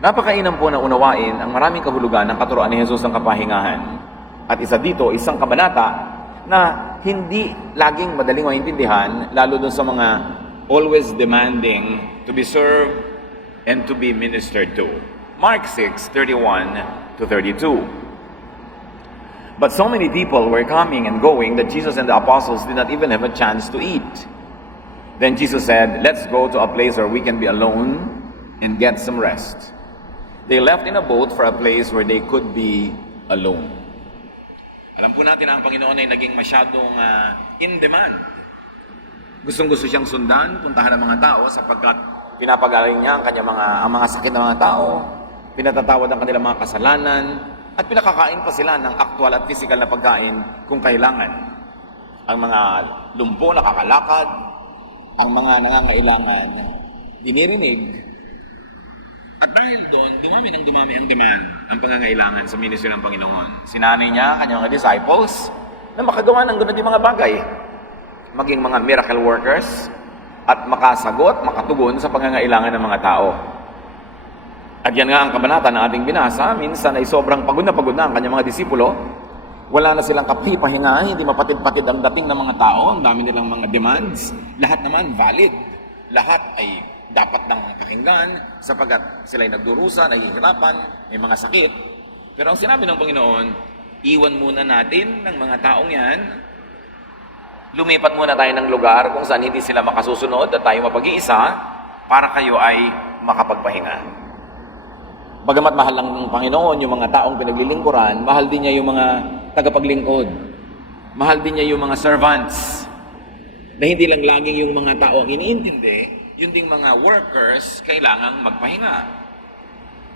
Napakainam po na unawain ang maraming kahulugan ng katuroan ni Jesus ng kapahingahan. At isa dito, isang kabanata na hindi laging madaling maintindihan, lalo dun sa mga always demanding to be served and to be ministered to. Mark 6:31 to 32. But so many people were coming and going that Jesus and the apostles did not even have a chance to eat. Then Jesus said, "Let's go to a place where we can be alone and get some rest." They left in a boat for a place where they could be alone. Alam po natin na ang Panginoon ay naging masyadong in demand. Gustong-gusto siyang sundan, puntahan ng mga tao sapagkat pinapagaling niya ang mga sakit ng mga tao, pinatatawad ang kanilang mga kasalanan, at pinakakain pa sila ng aktual at physical na pagkain kung kailangan. Ang mga lumpo nakakalakad, ang mga nangangailangan dinirinig. At dahil doon, dumami ang demand, ang pangangailangan sa ministry ng Panginoon. Sinanay niya kanyang mga disciples na makagawa ng ganun mga bagay. Maging mga miracle workers at makasagot, makatugon sa pangangailangan ng mga tao. At yan nga ang kabanata na ating binasa, minsan ay sobrang pagod na ang kanyang mga disipulo. Wala na silang kapipahinga, hindi mapatid-patid ang dating ng mga tao, ang dami nilang mga demands. Lahat naman valid. Lahat ay dapat nang pakinggan sapagkat sila ay nagdurusa, nahihirapan, may mga sakit. Pero ang sinabi ng Panginoon, iwan muna natin ng mga taong yan. Lumipat muna tayo ng lugar kung saan hindi sila makasusunod at tayo mapag-iisa para kayo ay makapagpahinga. Bagamat mahal lang ng Panginoon yung mga taong pinaglilingkuran, mahal din niya yung mga tagapaglingkod. Mahal din niya yung mga servants. Na hindi lang laging yung mga tao ang iniintindi, yung ding mga workers kailangang magpahinga.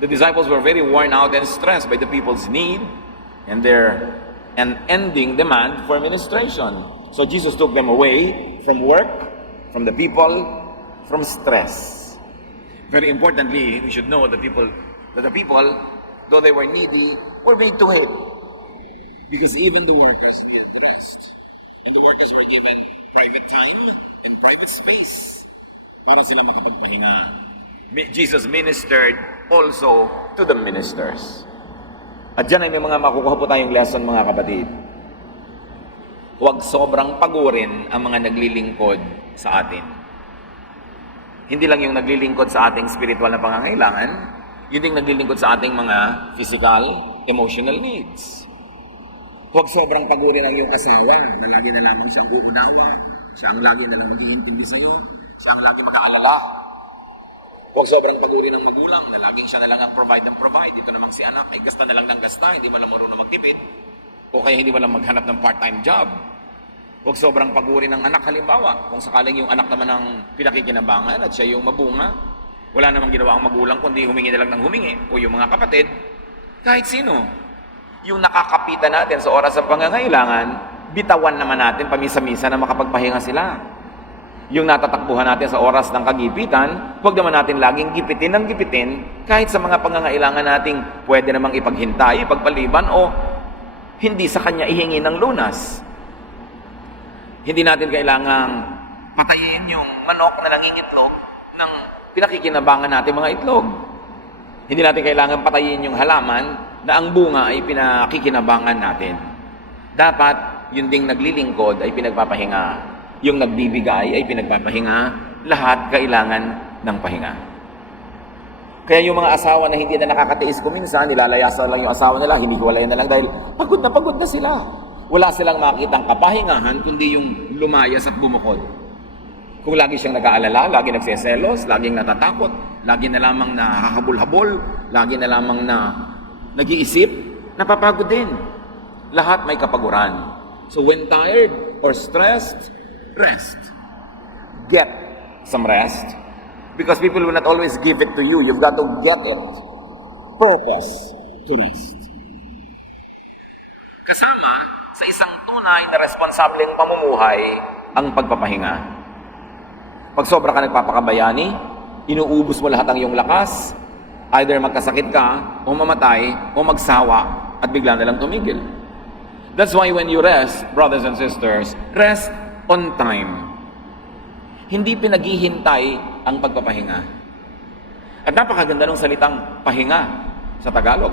The disciples were very worn out and stressed by the people's need and their unending demand for ministration. So Jesus took them away from work, from the people, from stress. Very importantly, we should know that the people, though they were needy, were made to wait. Because even the workers needed rest. And the workers were given private time and private space para sila makapagpahinga. Jesus ministered also to the ministers. At dyan ay may mga makukuha po tayong lesson, mga kapatid. Huwag sobrang pagurin ang mga naglilingkod sa atin. Hindi lang yung naglilingkod sa ating spiritual na pangangailangan, yun din naglilingkod sa ating mga physical, emotional needs. Huwag sobrang pagurin ang iyong asawa na lagi na lamang siyang uunawa, siya ang lagi na lang mag-iintindi sa'yo, siya ang lagi mag-aalala. Huwag sobrang pagurin ng magulang na laging siya na lang ang provide. Ito namang si anak ay gasta na lang ng gasta, hindi mo lang marunong magtipid. O kaya hindi mo lang maghanap ng part-time job. Huwag sobrang pagurin ng anak. Halimbawa, kung sakaling yung anak naman ang pinakikinabangan at siya yung mabunga, wala namang ginawa ang magulang kundi humingi na lang ng humingi. O yung mga kapatid, kahit sino. Yung nakakapitan natin sa oras ng pangangailangan, bitawan naman natin pamisa-misa na makapagpahinga sila. Yung natatakbuhan natin sa oras ng kagipitan, huwag naman natin laging gipitin kahit sa mga pangangailangan nating pwede namang ipaghintay, ipagpaliban o hindi sa kanya ihingi ng lunas. Hindi natin kailangang patayin yung manok na nangingitlog ng pinakikinabangan natin mga itlog. Hindi natin kailangan patayin yung halaman na ang bunga ay pinakikinabangan natin. Dapat yung ding naglilingkod ay pinagpapahinga. Yung nagbibigay ay pinagpapahinga, lahat kailangan ng pahinga. Kaya yung mga asawa na hindi na nakakatiis kuminsan, nilalayasan lang yung asawa nila, hinihiwalayan na lang dahil pagod na sila. Wala silang makitang kapahingahan, kundi yung lumayas at bumukod. Kung lagi siyang nag-aalala, lagi nagseselos, laging natatakot, lagi na lamang nahahabol-habol, lagi na lamang na nag-iisip, napapagod din. Lahat may kapaguran. So when tired or stressed, rest. Get some rest. Because people will not always give it to you. You've got to get it. Purpose to rest. Kasama sa isang tunay na responsableng pamumuhay ang pagpapahinga. Pag sobra ka nagpapakabayani, inuubos mo lahat ang iyong lakas, either magkasakit ka, o mamatay, o magsawa, at bigla na lang tumigil. That's why when you rest, brothers and sisters, rest on time. Hindi pinaghihintay ang pagpapahinga. At napakaganda ng salitang pahinga sa Tagalog.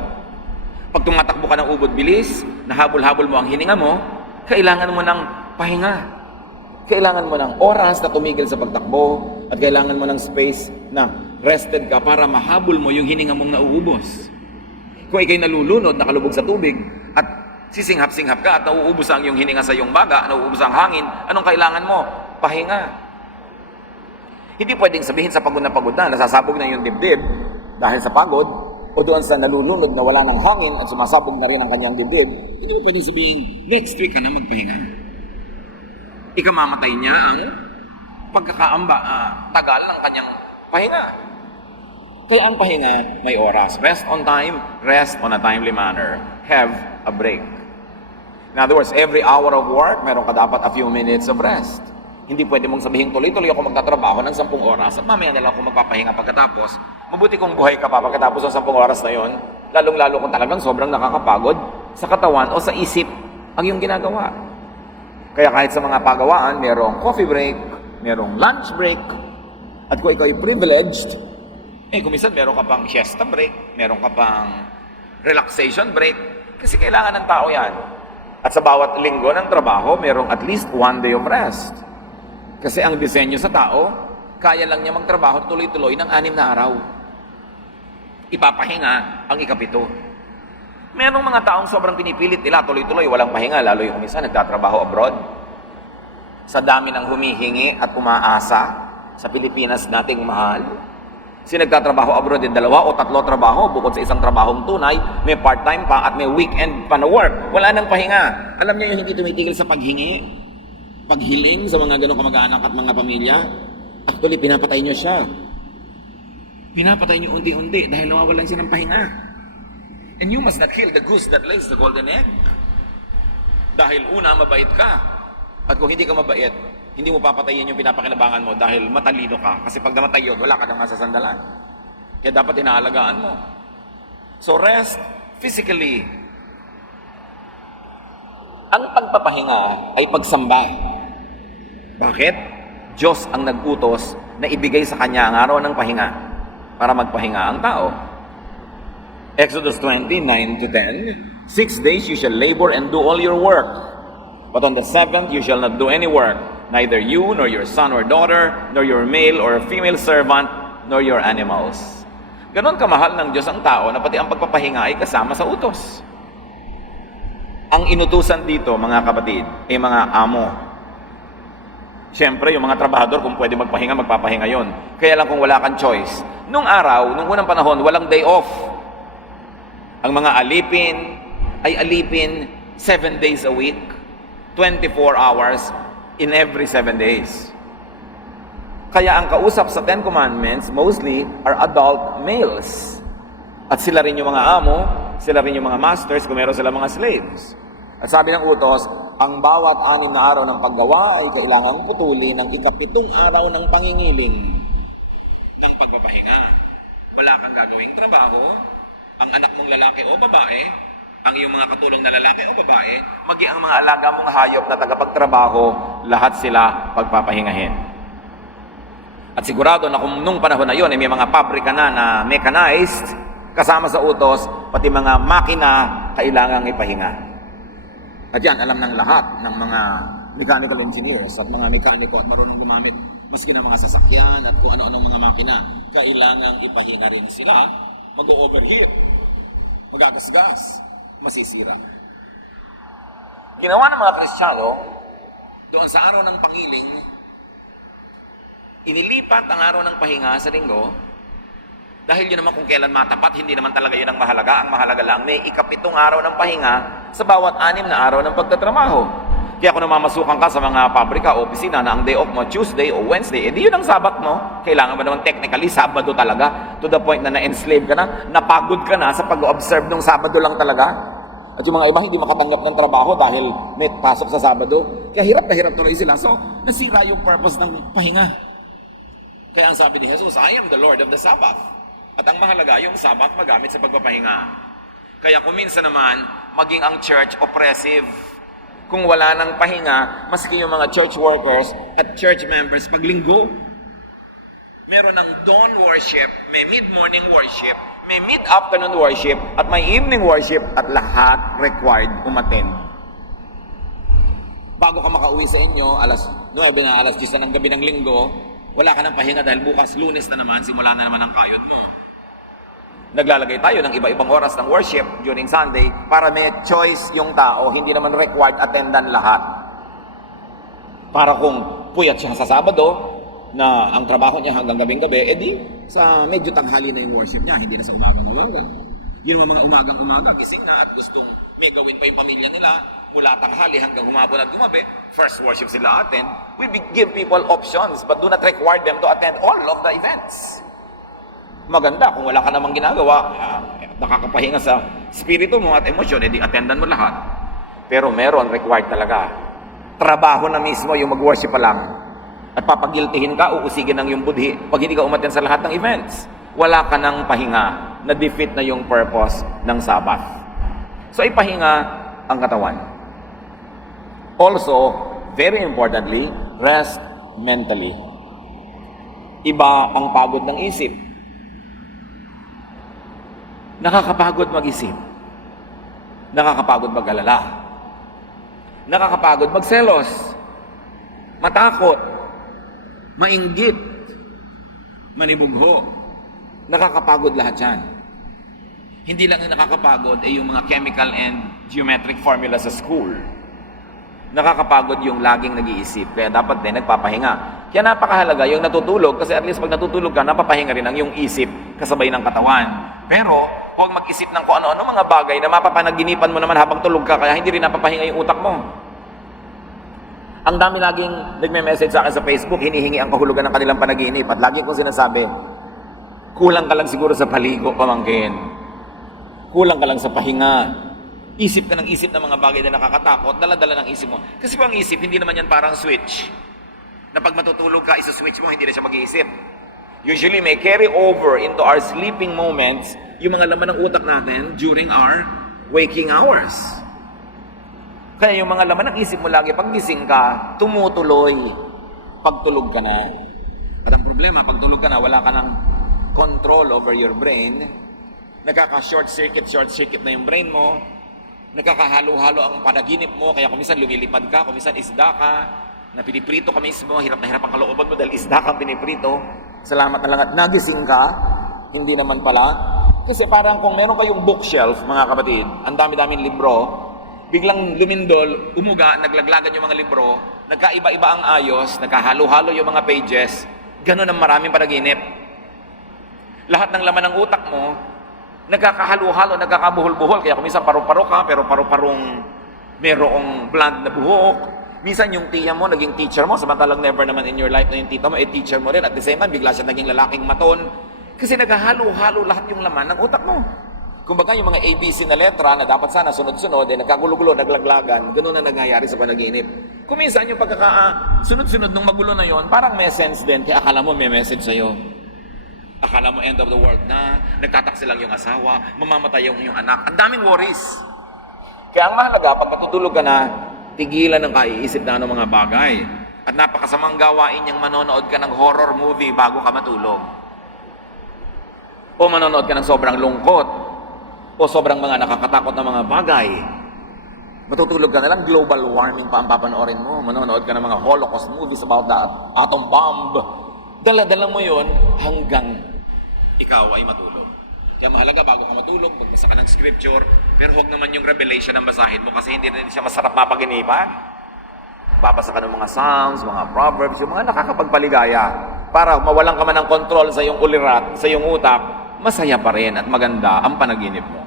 Pag tumatakbo ka ng ubod bilis, nahabol-habol mo ang hininga mo, kailangan mo ng pahinga. Kailangan mo ng oras na tumigil sa pagtakbo at kailangan mo ng space na rested ka para mahabol mo yung hininga mong nauubos. Kung ikay nalulunod, nakalubog sa tubig at sisinghap-singhap ka at nauubos ang iyong hininga sa iyong baga, nauubos ang hangin, anong kailangan mo? Pahinga. Hindi pwedeng sabihin sa pagod na, nasasabog na yung dibdib dahil sa pagod, o doon sa nalulunod na wala ng hangin at sumasabog na rin ang kanyang dibdib, hindi mo pwedeng sabihin, next week ka na magpahinga. Ikamamatay niya ang tagal ng kanyang pahinga. Kaya ang pahinga may oras. Rest on time, rest on a timely manner. Have a break. In other words, every hour of work, meron ka dapat a few minutes of rest. Hindi pwede mong sabihin, tuloy-tuloy ako magtatrabaho ng 10 oras at mamaya na lang ako magpapahinga pagkatapos. Mabuti kung buhay ka pa pagkatapos ng 10 oras na yon, lalong-lalo kung talagang sobrang nakakapagod sa katawan o sa isip ang iyong ginagawa. Kaya kahit sa mga pagawaan, merong coffee break, merong lunch break, at kung ikaw ay privileged, kung minsan meron ka pang siesta break, meron ka pang relaxation break, kasi kailangan ng tao yan. At sa bawat linggo ng trabaho, merong at least 1 day of rest. Kasi ang disenyo sa tao, kaya lang niya magtrabaho tuloy-tuloy ng 6 na araw. Ipapahinga ang ika-7. Merong mga taong sobrang pinipilit nila tuloy-tuloy, walang pahinga, lalo yung minsan nagtatrabaho abroad. Sa dami ng humihingi at umaasa sa Pilipinas nating mahal, nagtatrabaho abroad din 2 o 3 trabaho, bukod sa isang trabahong tunay, may part-time pa at may weekend pa na work. Wala nang pahinga. Alam niyo yung hindi tumitigil sa paghingi, paghiling sa mga ganong kamag-anak at mga pamilya, actually, pinapatay nyo siya. Pinapatay nyo unti-unti dahil nawawalan siya ng pahinga. And you must not kill the goose that lays the golden egg. Dahil una, mabait ka. At kung hindi ka mabait, hindi mo papatayin yung pinapakinabangan mo dahil matalino ka. Kasi pag namatay yun, wala ka nang masasandalan. Kaya dapat inaalagaan mo. So rest physically. Ang pagpapahinga ay pagsamba. Bakit? Diyos ang nag-utos na ibigay sa kanya ang araw ng pahinga para magpahinga ang tao. Exodus 20:9-10, 6 days you shall labor and do all your work. But on the 7th you shall not do any work, neither you, nor your son or daughter, nor your male or female servant, nor your animals. Ganon kamahal ng Diyos ang tao na pati ang pagpapahinga ay kasama sa utos. Ang inutusan dito, mga kapatid, ay mga amo. Siyempre, yung mga trabahador, kung pwede magpahinga, magpapahinga yon. Kaya lang kung wala kang choice. Nung araw, nung unang panahon, walang day off. Ang mga alipin ay alipin 7 days a week, 24 hours in every 7 days. Kaya ang kausap sa 10 Commandments mostly are adult males. At sila rin yung mga amo, sila rin yung mga masters, kung meron sila mga slaves. At sabi ng utos, ang bawat 6 na araw ng paggawa ay kailangang putuli ng ika-7 araw ng pangingiling. Ang pagpapahinga, wala kang gagawing trabaho, ang anak mong lalaki o babae, ang iyong mga katulong na lalaki o babae, magi ang mga alaga mong hayop na tagapagtrabaho, lahat sila pagpapahingahin. At sigurado na kung nung panahon na yon ay may mga pabrika na mechanized, kasama sa utos, pati mga makina kailangang ipahinga. At yan, alam ng lahat ng mga mechanical engineers at mga mekaniko at marunong gumamit maski ng mga sasakyan at kung ano-anong mga makina. Kailangang ipahinga rin sila, mag-overheat, magagasgas, masisira. Ginawa ng mga Kristiyano, doon sa araw ng pangiling, inilipat ang araw ng pahinga sa linggo. Dahil yun naman kung kailan matapat, hindi naman talaga yun ang mahalaga. Ang mahalaga lang, may ika-7 araw ng pahinga sa bawat 6 na araw ng pagtatrabaho. Kaya kung namamasukan ka sa mga pabrika o opisina na ang day off mo, Tuesday o Wednesday, edi yun ang Sabat mo. Kailangan ba naman technically, Sabado talaga? To the point na na-enslave ka na, napagod ka na sa pag-observe ng Sabado lang talaga. At yung mga iba hindi makatanggap ng trabaho dahil may pasok sa Sabado. Kaya hirap na hirap tuloy sila. So, nasira yung purpose ng pahinga. Kaya ang sabi ni Jesus, I am the Lord of the Sabbath. At ang mahalaga, yung Sabat magamit sa pagpapahinga. Kaya kung minsan naman, maging ang church oppressive. Kung wala nang pahinga, maski yung mga church workers at church members paglinggo. Meron ng dawn worship, may mid-morning worship, may mid-afternoon worship, at may evening worship, at lahat required umattend. Bago ka makauwi sa inyo, alas 9 na, alas 10 na ng gabi ng linggo, wala ka ng pahinga dahil bukas Lunes na naman, simula na naman ang kayod mo. Naglalagay tayo ng iba-ibang oras ng worship during Sunday para may choice yung tao, hindi naman required attendan lahat. Para kung puyat siya sa Sabado, na ang trabaho niya hanggang gabing-gabi, edi sa medyo tanghali na yung worship niya, hindi na sa umagang-umaga. Yun mga umagang-umaga, gising na at gustong may gawin pa yung pamilya nila, mula tanghali hanggang humapon at gumabi, first worship sila attend. We give people options, but do not require them to attend all of the events. Maganda, kung wala ka namang ginagawa, nakakapahinga sa spirito mo at emosyon, edi attendan mo lahat. Pero meron, required talaga. Trabaho na mismo yung mag-worship pa lang. At papagiltihin ka, uusigin ng yung budhi pag hindi ka umattend sa lahat ng events. Wala ka ng pahinga, na-defeat na yung purpose ng Sabbath. So, ipahinga ang katawan. Also, very importantly, rest mentally. Iba ang pagod ng isip. Nakakapagod mag-isip. Nakakapagod mag-alala. Nakakapagod magselos. Matakot. Mainggit. Manibugho. Nakakapagod lahat yan. Hindi lang yung nakakapagod ay yung mga chemical and geometric formula sa school. Nakakapagod yung laging nag-iisip. Kaya dapat din nagpapahinga. Kaya napakahalaga yung natutulog kasi at least pag natutulog ka, napapahinga rin ang yung isip kasabay ng katawan. Pero huwag mag-isip ng kung ano-ano mga bagay na mapapanaginipan mo naman habang tulog ka kaya hindi rin napapahinga yung utak mo. Ang dami laging nagme-message sa akin sa Facebook, hinihingi ang kahulugan ng kanilang panaginip. At lagi kong sinasabi, kulang ka lang siguro sa paligo, pamangkin. Kulang ka lang sa pahinga. Isip ka ng isip ng mga bagay na nakakatakot, dala-dala ng isip mo. Kasi po ang isip, hindi naman yan parang switch. Na pag matutulog ka, isuswitch mo, hindi na siya mag-iisip. Usually, may carry over into our sleeping moments yung mga laman ng utak natin during our waking hours. Kaya yung mga laman ng isip mo lagi, pag gising ka, tumutuloy. Pagtulog ka na. At ang problema, pag tulog ka na, wala ka ng control over your brain. Nagkaka-short circuit na yung brain mo. Nagkakahalo-halo ang panaginip mo, kaya kung minsan lumilipad ka, kung minsan isda ka, na piniprito ka mismo, hirap na hirap ang kalooban mo dahil isda kang piniprito. Salamat na lang at nagising ka, hindi naman pala. Kasi parang kung meron kayong bookshelf, mga kapatid, ang dami-daming libro, biglang lumindol, umuga, naglaglagan yung mga libro, nagkaiba-iba ang ayos, nagkahalo-halo yung mga pages, ganun ang maraming panaginip. Lahat ng laman ng utak mo, nagkakahalo-halo, nagkakabuhol-buhol. Kaya kung minsan paru-paro ka, pero paru-parong merong bland na buhok. Minsan yung tiya mo, naging teacher mo, samantalang never naman in your life na yung tita mo, teacher mo rin. At the same time, bigla siya naging lalaking maton. Kasi naghahalo-halo lahat yung laman ng utak mo. Kumbaga yung mga ABC na letra na dapat sana sunod-sunod, nagkagulo-gulo, naglaglagan, ganun na nangyayari sa panaginip. Kung minsan yung sunod-sunod ng magulo na yon, parang may sense din, kaya akala mo may message sa'yo. Akala mo end of the world na, nagtataksil lang yung asawa, mamamatay yung anak. Ang daming worries. Kaya ang mahalaga, pag matutulog ka na, tigilan ng kaiisip na mga bagay. At napakasamang gawain yung manonood ka ng horror movie bago ka matulog. O manonood ka ng sobrang lungkot. O sobrang mga nakakatakot na mga bagay. Matutulog ka na lang, global warming pa ang papanoorin mo. Manonood ka ng mga Holocaust movies about the atom bomb. Dala-dala mo yon hanggang ikaw ay matulog. Kaya mahalaga bago ka matulog, magbasa ka ng scripture, pero huwag naman yung revelation ang basahin mo kasi hindi na siya masarap mapaginipan. Babasa ka ng mga Psalms, mga Proverbs, yung mga nakakapagpaligaya para mawalan ka man ng control sa iyong ulirat, sa iyong utak, masaya pa rin at maganda ang panaginip mo.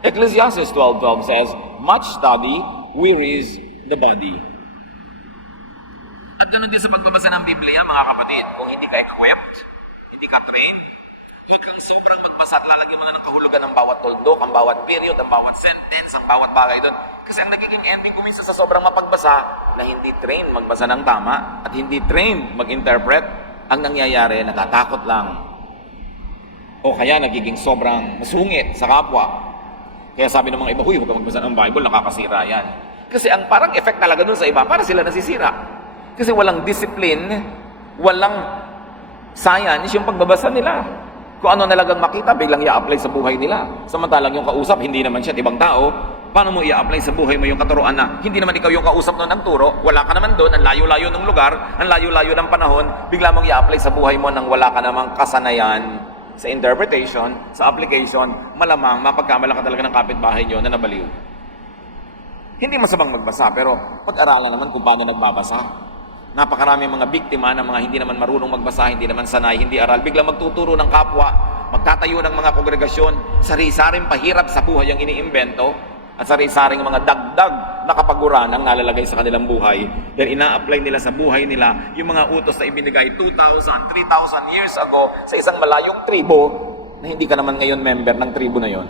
Ecclesiastes 12:12 says, much study wearies the body. At ganoon din sa pagbabasa ng Biblia, mga kapatid, kung hindi ka equipped, hindi ka trained, huwag kang sobrang magbasa at lalagyan mo na ng kahulugan ng bawat tuldok, ang bawat period, ang bawat sentence, ang bawat bagay doon. Kasi ang nagiging ending ko minsan sa sobrang mapagbasa na hindi trained magbasa ng tama at hindi trained mag-interpret, ang nangyayari, natatakot lang. O kaya nagiging sobrang masungit sa kapwa. Kaya sabi ng mga iba, huwag ka magbasa ng Bible, nakakasira yan. Kasi ang parang effect talaga dun sa iba, para sila nasisira. Kasi walang discipline, walang Science, yung pagbabasa nila. Kung ano nalagang makita, biglang i-apply sa buhay nila. Samantalang yung kausap, hindi naman siya ibang tao. Paano mo i-apply sa buhay mo yung katuruan na hindi naman ikaw yung kausap noon ng turo, wala ka naman doon, ang layo-layo ng lugar, ang layo-layo ng panahon, bigla mong i-apply sa buhay mo nang wala ka namang kasanayan sa interpretation, sa application, malamang mapagkamala ka talaga ng kapitbahay nyo na nabaliw. Hindi masamang magbasa, pero pag-aralan naman kung paano nagbabasa. Napakarami mga biktima ng mga hindi naman marunong magbasa, hindi naman sanay, hindi aral, biglang magtuturo ng kapwa, magtatayo ng mga kongregasyon, sari-saring pahirap sa buhay ang iniimbento, at sari-saring mga dagdag na kapaguran ang nalalagay sa kanilang buhay. Dahil ina-apply nila sa buhay nila yung mga utos na ibinigay 2,000, 3,000 years ago sa isang malayong tribo na hindi ka naman ngayon member ng tribo na yon.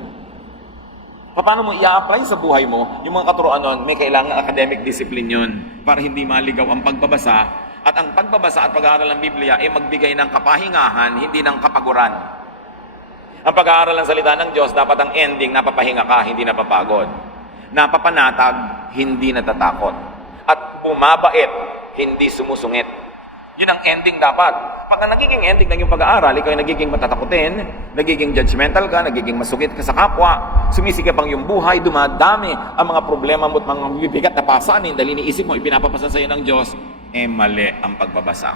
Paano mo i-apply sa buhay mo yung mga katuruan nun? May kailangan academic discipline yun para hindi maligaw ang pagbabasa. At ang pagbabasa at pag-aaral ng Biblia ay magbigay ng kapahingahan, hindi ng kapaguran. Ang pag-aaral ng salita ng Diyos, dapat ang ending, napapahinga ka, hindi napapagod. Napapanatag, hindi natatakot. At bumabait, hindi sumusungit. Yun ang ending dapat. Pag ang nagiging ending ng yung pag-aaral, ikaw ay nagiging matatakutin, nagiging judgmental ka, nagiging masugit ka sa kapwa, sumisikip ang yung buhay, dumadami ang mga problema mo at mga bibigat na pasanin dahil iniisip mo, ipinapapasa sa iyo ng Diyos, mali ang pagbabasa.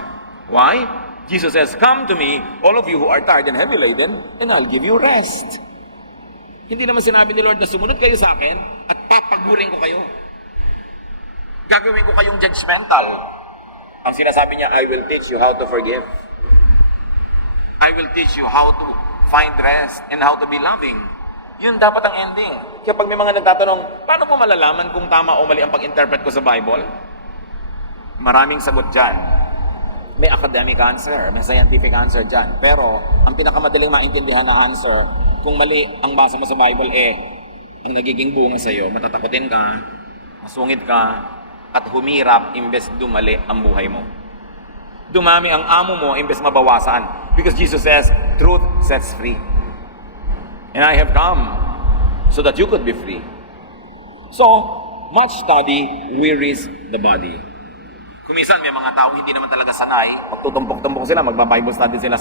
Why? Jesus says, "Come to me, all of you who are tired and heavy laden, and I'll give you rest." Hindi naman sinabi ni Lord na sumunod kayo sa akin at papagurin ko kayo. Gagawin ko kayong judgmental. Ang sinasabi niya, I will teach you how to forgive. I will teach you how to find rest and how to be loving. Yun dapat ang ending. Kaya pag may mga nagtatanong, paano po malalaman kung tama o mali ang pag-interpret ko sa Bible? Maraming sagot dyan. May academic answer, may scientific answer dyan. Pero, ang pinakamadaling maintindihan na answer, kung mali ang basa mo sa Bible, ang nagiging bunga sa'yo, matatakutin ka, masungit ka, at humirap imbes dumali ang buhay mo. Dumami ang amo mo imbes mabawasan. Because Jesus says, truth sets free. And I have come so that you could be free. So, much study wearies the body. Kumisan may mga tao hindi naman talaga sanay, pagtutumpok-tumpok sila, magba-Bible study sila.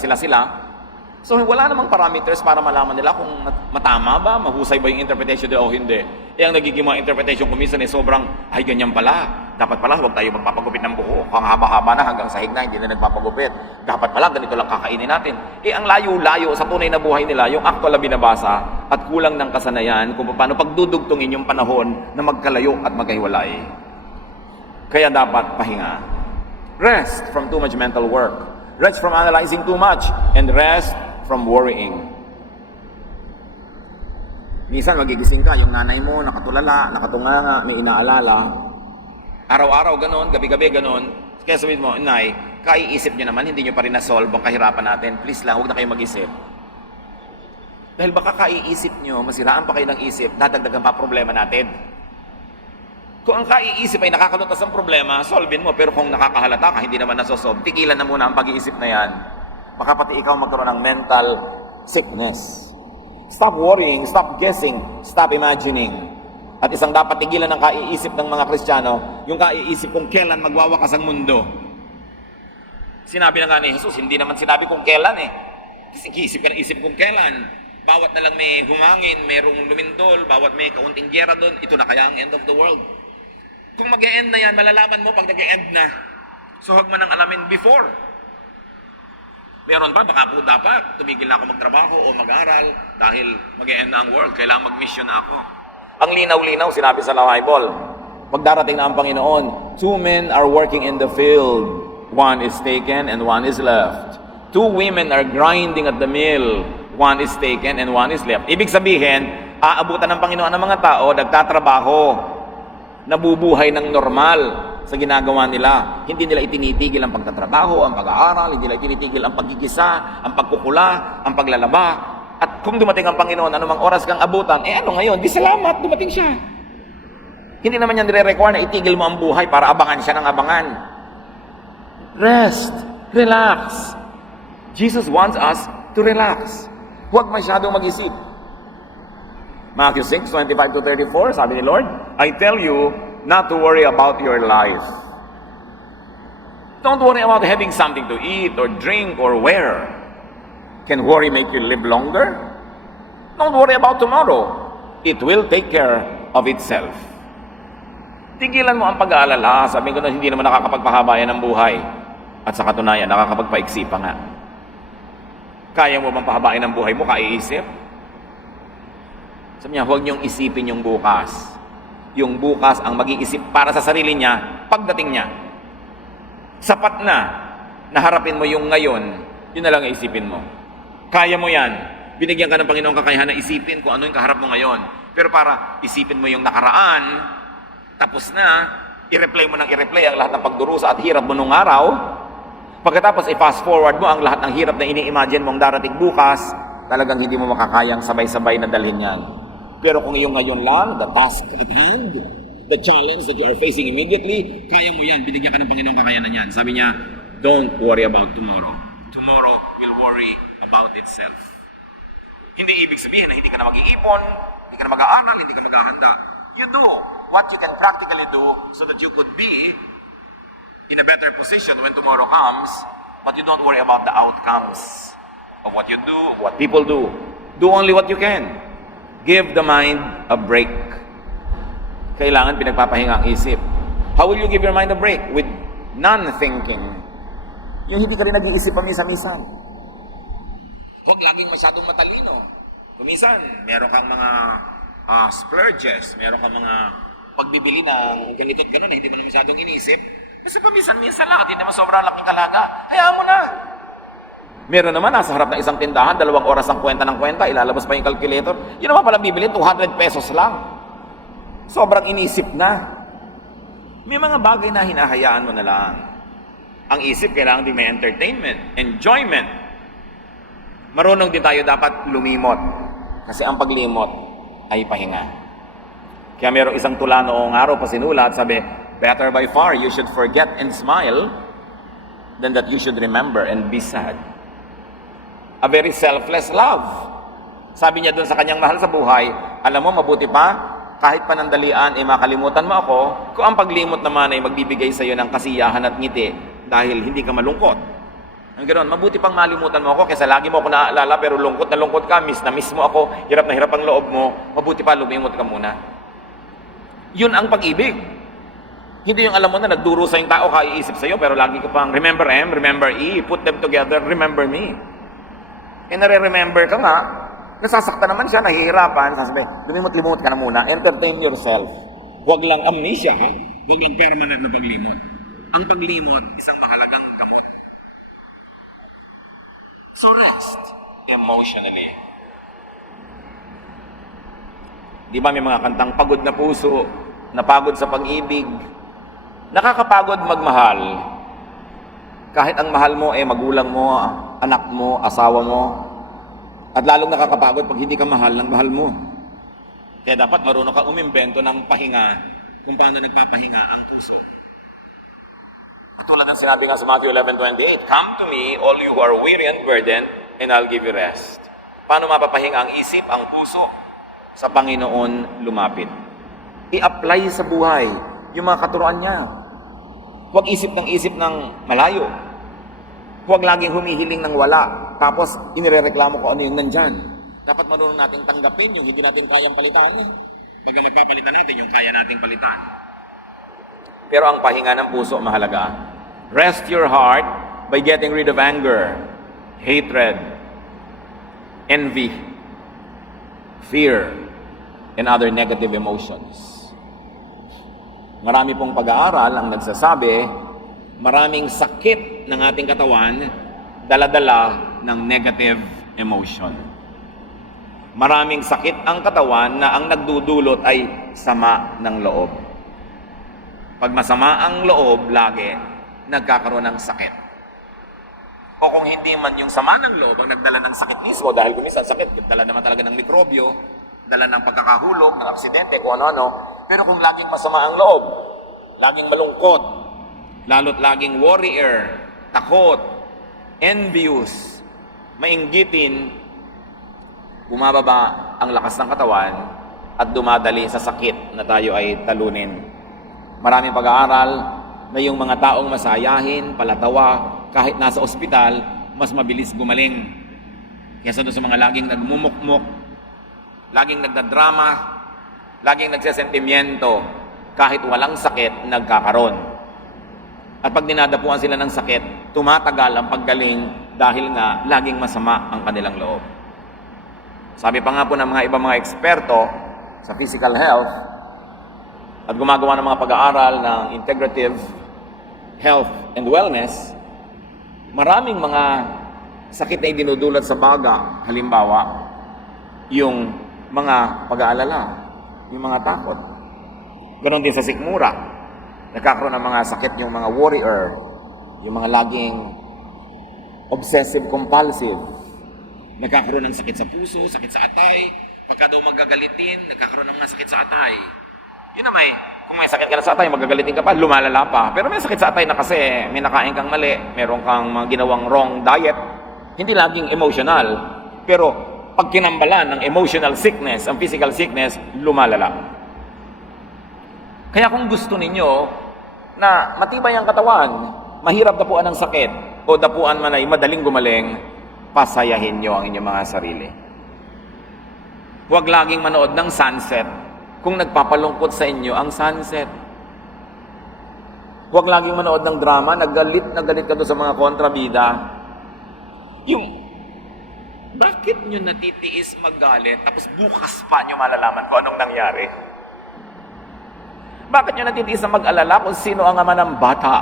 So wala namang parameters para malaman nila kung matama ba, mahusay ba yung interpretation o hindi. Ang nagiging mga interpretation kumisan sobrang, ay ganyan pala. Dapat pala huwag tayo magpapagupit ng buho. Ang haba-haba na hanggang sahig na, hindi na nagpapagupit. Dapat pala ganito lang kakainin natin. Ang layo-layo sa tunay na buhay nila, yung actual na binabasa at kulang ng kasanayan kung paano pagdudugtungin yung panahon na magkalayo at magkahiwalay. Kaya dapat pahinga. Rest from too much mental work. Rest from analyzing too much. And rest from worrying. Minsan magigising ka, yung nanay mo nakatulala, nakatunganga, may inaalala. Araw-araw ganon, gabi-gabi ganon. Kaya sabihin mo, Nay, kaiisip niyo naman, hindi niyo pa rin na-solve ang kahirapan natin. Please lang, huwag na kayo mag-isip. Dahil baka kaiisip niyo, masiraan pa kayo ng isip, dadagdagan pa problema natin. Kung ang kaiisip ay nakakalutas ang problema, solvein mo. Pero kung nakakahalata ka, hindi naman nasosolve, tigilan na muna ang pag-iisip na yan. Baka pati ikaw magkaroon ng mental sickness. Stop worrying, stop guessing, stop imagining. At isang dapat tigilan ng kaiisip ng mga Kristiyano, yung kaiisip kung kailan magwawakas ang mundo. Sinabi na nga ni Jesus, hindi naman sinabi kung kailan Kasi isip ka ng isip kung kailan. Bawat na lang may humangin, mayroong lumindol, bawat may kaunting gyera doon, ito na kaya ang end of the world. Kung mag-e-end na yan, malalaman mo pag nag-e-end na. So huwag mo nang alamin before. Meron ba? Baka po dapat tumigil na ako magtrabaho o mag-aral dahil mag-e-end na ang world. Kailangan mag-mission na ako. Ang linaw-linaw, sinabi sa Bible. Pagdarating na ang Panginoon, 2 men are working in the field. One is taken and one is left. 2 women are grinding at the mill. One is taken and one is left. Ibig sabihin, aabutan ng Panginoon ng mga tao, nagtatrabaho, nabubuhay ng normal sa ginagawa nila. Hindi nila itinitigil ang pagtatrabaho, ang pag-aaral, hindi nila itinitigil ang pagkikisa, ang pagkukula, ang paglalaba. At kung dumating ang Panginoon, anumang oras kang abutan, ano ngayon? Di salamat, dumating siya. Hindi naman yan nire-require na itigil mo ang buhay para abangan siya ng abangan. Rest, relax. Jesus wants us to relax. Huwag masyadong mag-isip. Matthew 6:25-34, sabi ni Lord, I tell you not to worry about your life. Don't worry about having something to eat or drink or wear. Can worry make you live longer? Don't worry about tomorrow. It will take care of itself. Tigilan mo ang pag-aalala. Sabi ko na hindi naman nakakapagpahaba yan ng buhay. At sa katunayan, nakakapagpaiksi pa nga. Kaya mo bang pahabain ang buhay mo, kaiisip? Sabi niya, huwag niyong isipin yung bukas. Yung bukas ang mag-iisip para sa sarili niya pagdating niya. Sapat na naharapin mo yung ngayon, yun na lang isipin mo. Kaya mo yan. Binigyan ka ng Panginoong kakayahan na isipin kung ano yung kaharap mo ngayon. Pero para isipin mo yung nakaraan, tapos na, i-replay mo ng i-replay ang lahat ng pagdurusa at hirap mo nung araw. Pagkatapos i-fast forward mo ang lahat ng hirap na ini-imagine mong darating bukas, talagang hindi mo makakayang sabay-sabay na dalhin yan. Pero kung yung ngayon lang, the task at hand, the challenge that you are facing immediately, kaya mo yan, binigyan ka ng Panginoong kakayanan yan. Sabi niya, don't worry about tomorrow. Tomorrow will worry about itself. Hindi ibig sabihin na hindi ka na mag-iipon, hindi ka na mag-aaral, hindi ka maghahanda. You do what you can practically do so that you could be in a better position when tomorrow comes, but you don't worry about the outcomes of what you do, what people do. Do only what you can. Give the mind a break. Kailangan pinagpapahinga ang isip. How will you give your mind a break? With non-thinking. Yung hindi ka rin nag-iisip pamisa-misan. Huwag laging masyadong matalino. Kumisan, meron kang mga splurges, meron kang mga pagbibili ng ganito't gano'n na hindi mo na masyadong iniisip. Kasi paminsan-minsan lang at hindi naman sobrang laking kalaga. Hayaan mo na. Meron naman, nasa harap ng isang tindahan, 2 oras ang kwenta ng kwenta, ilalabas pa yung calculator. Yun naman pala bibili, 200 pesos lang. Sobrang inisip na. May mga bagay na hinahayaan mo na lang. Ang isip, kailangan din may entertainment, enjoyment. Marunong din tayo dapat lumimot. Kasi ang paglimot ay pahinga. Kaya merong isang tula noong araw pa sinulat, sabi, better by far you should forget and smile than that you should remember and be sad. A very selfless love. Sabi niya doon sa kanyang mahal sa buhay, alam mo, mabuti pa, kahit panandalian, makalimutan mo ako, kung ang paglimot naman ay magbibigay sa iyo ng kasiyahan at ngiti dahil hindi ka malungkot. Ang ganoon, mabuti pang malimutan mo ako kaysa lagi mo ako naaalala pero lungkot na lungkot ka, miss na miss mo ako, hirap na hirap ang loob mo, mabuti pa lumimot ka muna. Yun ang pag-ibig. Hindi yung alam mo na nagduro sa yung tao, kaiisip sa iyo, pero lagi ka pang remember M, remember E, put them together, remember me. Nare-remember ka nga, nasasaktan naman siya, nahihirapan, sasabi, lumimot-limot ka na muna, entertain yourself. Huwag lang amnesia, ha? Huwag lang permanent na paglimot. Ang paglimot, isang mahalagang gamot. So rest emotionally. Di ba may mga kantang pagod na puso, napagod sa pag-ibig, nakakapagod magmahal. Kahit ang mahal mo magulang mo, anak mo, asawa mo, at lalong nakakapagod pag hindi ka mahal ng mahal mo. Kaya dapat marunong ka umimbento ng pahinga kung paano nagpapahinga ang puso. Tulad ng sinabi nga sa Matthew 11:28, come to me, all you who are weary and burdened, and I'll give you rest. Paano mapapahinga ang isip, ang puso? Sa Panginoon lumapit. I-apply sa buhay yung mga katuruan niya. Huwag isip ng malayo. Huwag laging humihiling ng wala. Tapos, inirereklamo ko ano yung nandyan. Dapat marunong natin tanggapin yung hindi natin kayang palitan. Baga magpapalitan natin yung kaya nating palitan. Pero ang pahinga ng puso mahalaga. Rest your heart by getting rid of anger, hatred, envy, fear, and other negative emotions. Marami pong pag-aaral ang nagsasabi, maraming sakit ng ating katawan, dala-dala ng negative emotion. Maraming sakit ang katawan na ang nagdudulot ay sama ng loob. Pag masama ang loob, lagi nagkakaroon ng sakit. O kung hindi man yung sama ng loob ang nagdala ng sakit mismo, dahil kung minsan sakit, dala naman talaga ng mikrobyo, dala ng pagkakahulog, ng aksidente, kung ano-ano. Pero kung laging masama ang loob, laging malungkot, lalo't laging worrier, takot, envious, mainggitin, bumababa ang lakas ng katawan at dumadali sa sakit na tayo ay talunin. Maraming pag-aaral, na yung mga taong masayahin, palatawa, kahit nasa ospital, mas mabilis gumaling. Kaysa doon sa mga laging nagmumukmuk, laging nagdadrama, laging nagsesentimiento, kahit walang sakit, nagkakaroon. At pag dinadapuan sila ng sakit, tumatagal ang paggaling dahil nga laging masama ang kanilang loob. Sabi pa nga po ng mga ibang mga eksperto sa physical health at gumagawa ng mga pag-aaral ng integrative health and wellness, maraming mga sakit na idinudulot sa baga. Halimbawa, yung mga pag-aalala, yung mga takot. Ganon din sa sikmura. Nagkakaroon ng mga sakit yung mga worrier, yung mga laging obsessive-compulsive. Nagkakaroon ng sakit sa puso, sakit sa atay. Pagka daw magagalitin, nagkakaroon ng mga sakit sa atay. Yun na kung may sakit ka na sa atay, magagalitin ka pa, lumalala pa. Pero may sakit sa atay na kasi may nakain kang mali, meron kang mga ginawang wrong diet. Hindi laging emotional. Pero pag kinambalan ng emotional sickness, ang physical sickness, lumalala. Kaya kung gusto ninyo na matibay ang katawan, mahirap dapuan ng sakit, o dapuan man ay madaling gumaling, pasayahin nyo ang inyong mga sarili. Huwag laging manood ng sunset kung nagpapalungkot sa inyo ang sunset. Huwag laging manood ng drama, nagalit ka doon sa mga kontrabida. Bakit nyo natitiis magalit tapos bukas pa nyo malalaman kung anong nangyari? Bakit nyo natitiis na mag-alala kung sino ang ama ng bata?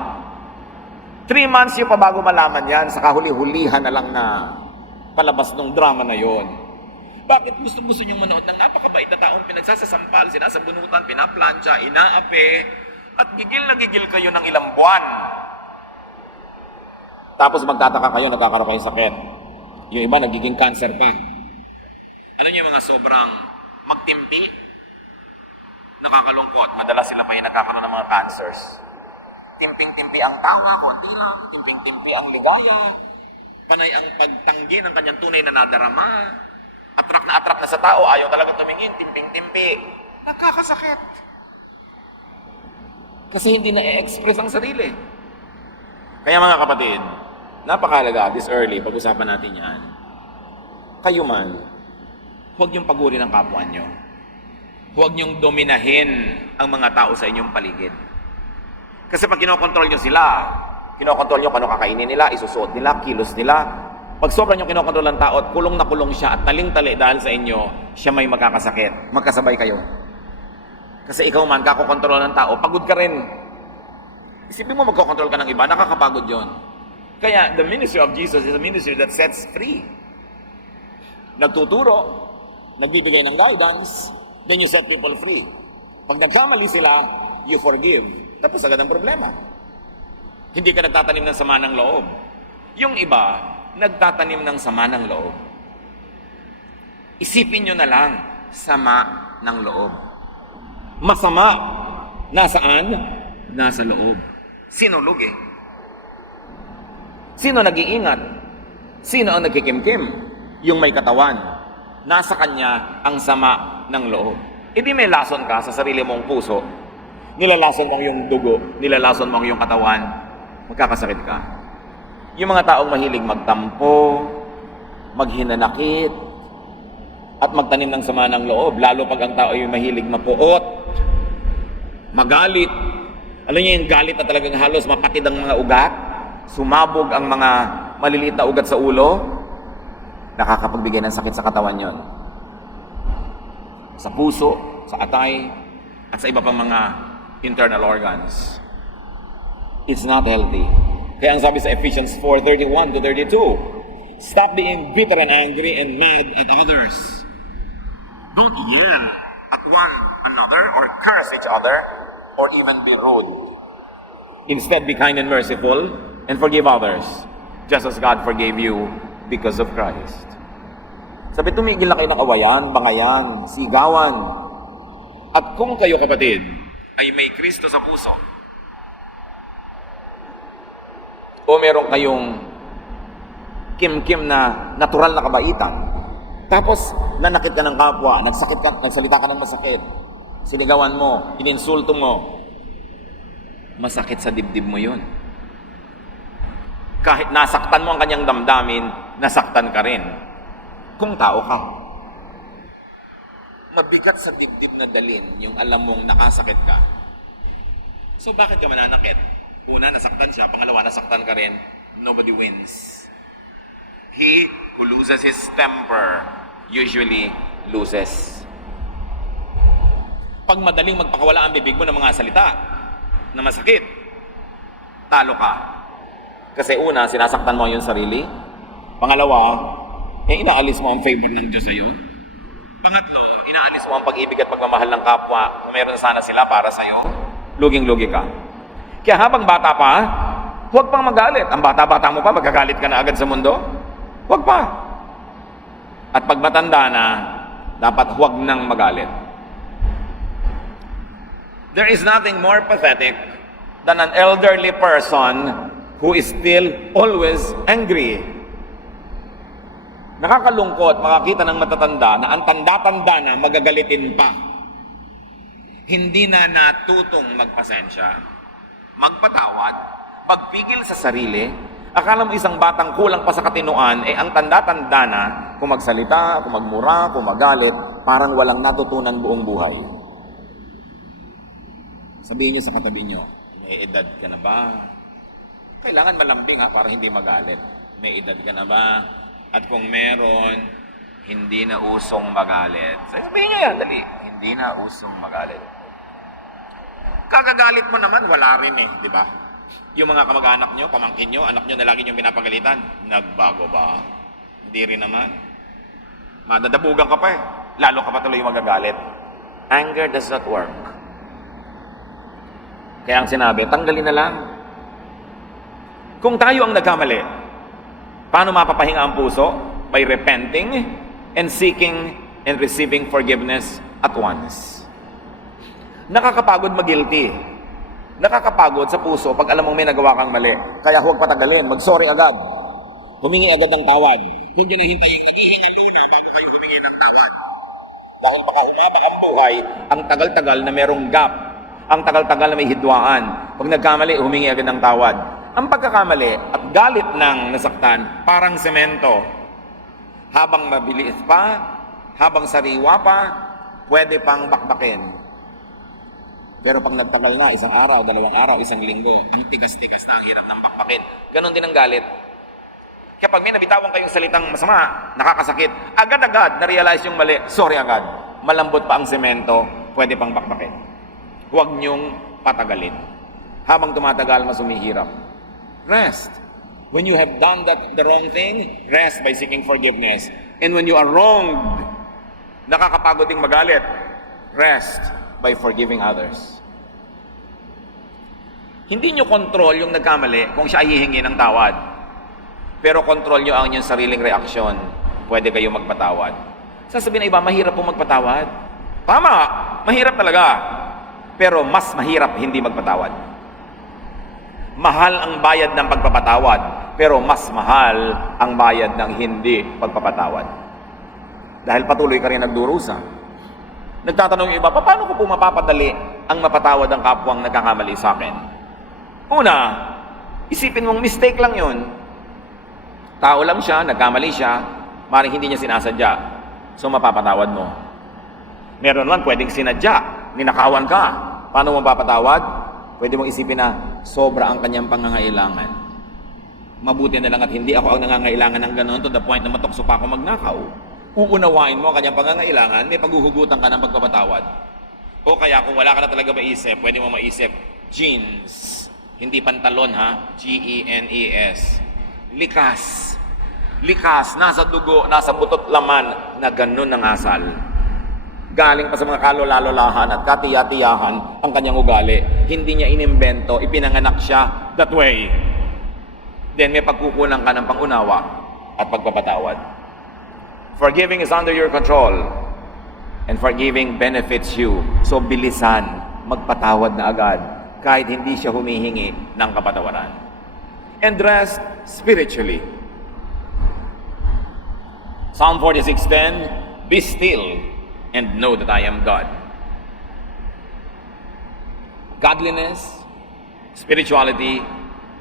3 months nyo pa bago malaman yan, saka huli-hulihan na lang na palabas ng drama na yon. Bakit gusto nyo manood ng napakabait na taong pinagsasasampal, sinasabunutan, pinaplansya, inaape, at gigil na gigil kayo ng ilang buwan? Tapos magtataka kayo, nagkakaroon kayo sakit. Yung iba, nagiging cancer pa. Ano yung mga sobrang magtimpi? Nakakalungkot. Madalas sila pa yung nagkakaroon ng mga cancers. Timping-timpi ang tawa, konti lang. Timping-timpi ang ligaya. Panay ang pagtanggi ng kanyang tunay na nadarama. Atrak na sa tao, ayaw talaga tumingin, timping-timpi. Nagkakasakit. Kasi hindi na-express ang sarili. Kaya mga kapatid, napakahalaga, this early, pag-usapan natin yan. Kayo man, huwag niyong paguri ng kapwa niyo. Huwag niyong dominahin ang mga tao sa inyong paligid. Kasi pag kinokontrol niyo sila, kinokontrol niyo kung ano kakainin nila, isusuot nila, kilos nila. Pag sobrang yung kinokontrol ng tao at kulong na kulong siya at taling-tali dahil sa inyo, siya may magkakasakit. Magkasabay kayo. Kasi ikaw man, kakokontrol ng tao, pagod ka rin. Isipin mo magkokontrol ka ng iba, nakakapagod yon. Kaya, the ministry of Jesus is a ministry that sets free. Nagtuturo, nagbibigay ng guidance, then you set people free. Pag nagkamali sila, you forgive. Tapos agad ang problema. Hindi ka nagtatanim ng sama ng loob. Yung iba, nagtatanim ng sama ng loob. Isipin nyo na lang, sama ng loob. Masama, nasaan? Nasa loob. Sino lugi? Sino nag-iingat? Sino ang nagkikimkim? Yung may katawan. Nasa kanya ang sama ng loob. Hindi may lason ka sa sarili mong puso. Nilalason mo yung dugo, nilalason mo yung katawan, magkakasakit ka. Yung mga taong mahilig magtampo, maghinanakit, at magtanim ng sama ng loob, lalo pag ang tao ay mahilig mapuot, magalit. Alam niyo yung galit na talagang halos mapatid ang mga ugat, sumabog ang mga maliliit na ugat sa ulo, nakakapagbigay ng sakit sa katawan yon. Sa puso, sa atay, at sa iba pang mga internal organs. It's not healthy. Kaya ang sabi sa Ephesians 4:31 to 32, stop being bitter and angry and mad at others. Don't yell at one another or curse each other or even be rude. Instead, be kind and merciful and forgive others, just as God forgave you because of Christ. Sabi, tumigil na kayo ng awayan, bangayan, sigawan. At kung kayo, kapatid, ay may Kristo sa puso, o meron kayong kim-kim na natural na kabaitan, tapos nanakit ka ng kapwa, nagsalita ka ng masakit, sinigawan mo, ininsulto mo, masakit sa dibdib mo yun. Kahit nasaktan mo ang kanyang damdamin, nasaktan ka rin. Kung tao ka. Mabigat sa dibdib na dalin yung alam mong nakasakit ka. So bakit ka mananakit? Una, nasaktan siya. Pangalawa, nasaktan ka rin. Nobody wins. He who loses his temper usually loses. Pag madaling magpakawala ang bibig mo ng mga salita na masakit, talo ka. Kasi una, sinasaktan mo yung sarili. Pangalawa, inaalis mo ang favor ng Diyos sa'yo. Pangatlo, inaalis mo ang pag-ibig at pagmamahal ng kapwa na meron sana sila para sa'yo. Luging-lugi ka. Kaya habang bata pa, huwag pang magalit. Ang bata-bata mo pa, magkagalit ka na agad sa mundo? Huwag pa. At pag matanda na, dapat huwag nang magalit. There is nothing more pathetic than an elderly person who is still always angry. Nakakalungkot makakita ng matatanda na ang tanda-tanda na magagalitin pa. Hindi na natutong magpasensya, magpatawad, magpigil sa sarili. Akala mo isang batang kulang pa sa katinuan, ang tanda-tanda na kung magsalita, kung magmura, kung magalit, parang walang natutunan buong buhay. Sabihin niyo sa katabi niyo, may edad ka na ba? Kailangan malambing para hindi magalit. May edad ka na ba? At kung meron, hindi na usong magalit. Sabihin niyo yan, dali. Hindi na usong magalit. Kagagalit mo naman, wala rin di ba? Yung mga kamag-anak nyo, pamangkin nyo, anak nyo na lagi nyo pinapagalitan, nagbago ba? Hindi rin naman. Madadabugan ka pa lalo ka pa tuloy magagalit. Anger does not work. Kaya ang sinabi, tanggalin na lang. Kung tayo ang nagkamali, paano mapapahinga ang puso? By repenting and seeking and receiving forgiveness at once. Nakakapagod mag-guilty. Nakakapagod sa puso pag alam mong may nagawa kang mali. Kaya huwag patagalin. Mag-sorry agad. Humingi agad ng tawad. Huwag nyo na hintayin humingi ng tawad. Dahil baka umabang ang buhay, ang tagal-tagal na merong gap. Ang tagal-tagal na may hidwaan. Pag nagkamali, humingi agad ng tawad. Ang pagkakamali at galit ng nasaktan, parang semento. Habang mabilis pa, habang sariwa pa, pwede pang bakbakin. Pero pag nagtagal na, isang araw, 2 araw, 1 linggo, ang tigas-tigas na ang hirap ng bakbakin. Ganon din ang galit. Kaya pag may nabitawan kayong salitang masama, nakakasakit, agad-agad na-realize yung mali, sorry agad. Malambot pa ang semento, pwede pang bakbakin. Huwag niyong patagalin. Habang tumatagal, mas humihirap. Rest. When you have done the wrong thing, rest by seeking forgiveness. And when you are wronged, nakakapagod ding magalit, rest by forgiving others. Hindi nyo control yung nagkamali kung siya ay hihingi ng tawad. Pero control nyo ang inyong sariling reaksyon. Pwede kayo magpatawad. Sasabihin na iba, mahirap po magpatawad. Tama, mahirap talaga. Pero mas mahirap hindi magpatawad. Mahal ang bayad ng pagpapatawad, pero mas mahal ang bayad ng hindi pagpapatawad. Dahil patuloy ka rin nagdurusa. Nagtatanong yung iba, paano ko po mapapadali ang mapatawad ang kapwang nagkakamali sa akin? Una, isipin mong mistake lang yun. Tao lang siya, nagkamali siya, maaaring hindi niya sinasadya. So mapapatawad mo. Meron lang pwedeng sinadya, ninakawan ka. Paano mo mapapatawad? Pwede mong isipin na sobra ang kanyang pangangailangan. Mabuti na lang at hindi ako ang nangangailangan ng ganoon to the point na matukso pa ako magnakaw. Uunawain mo ang kanyang pangangailangan, may paghuhugutan ka ng pagpapatawad. O kaya kung wala ka na talaga maisip, pwede mo maisip, jeans, hindi pantalon G-E-N-E-S. Likas. Likas, nasa dugo, nasa butot laman na ganun ng asal. Galing pa sa mga kalolalahan at katiya-tiyahan ang kanyang ugali. Hindi niya inimbento, ipinanganak siya that way. Then may pagkukulang ka ng pangunawa at pagpapatawad. Forgiving is under your control. And forgiving benefits you. So bilisan, magpatawad na agad kahit hindi siya humihingi ng kapatawaran. And rest spiritually. Psalm 46:10, be still and know that I am God. Godliness Spirituality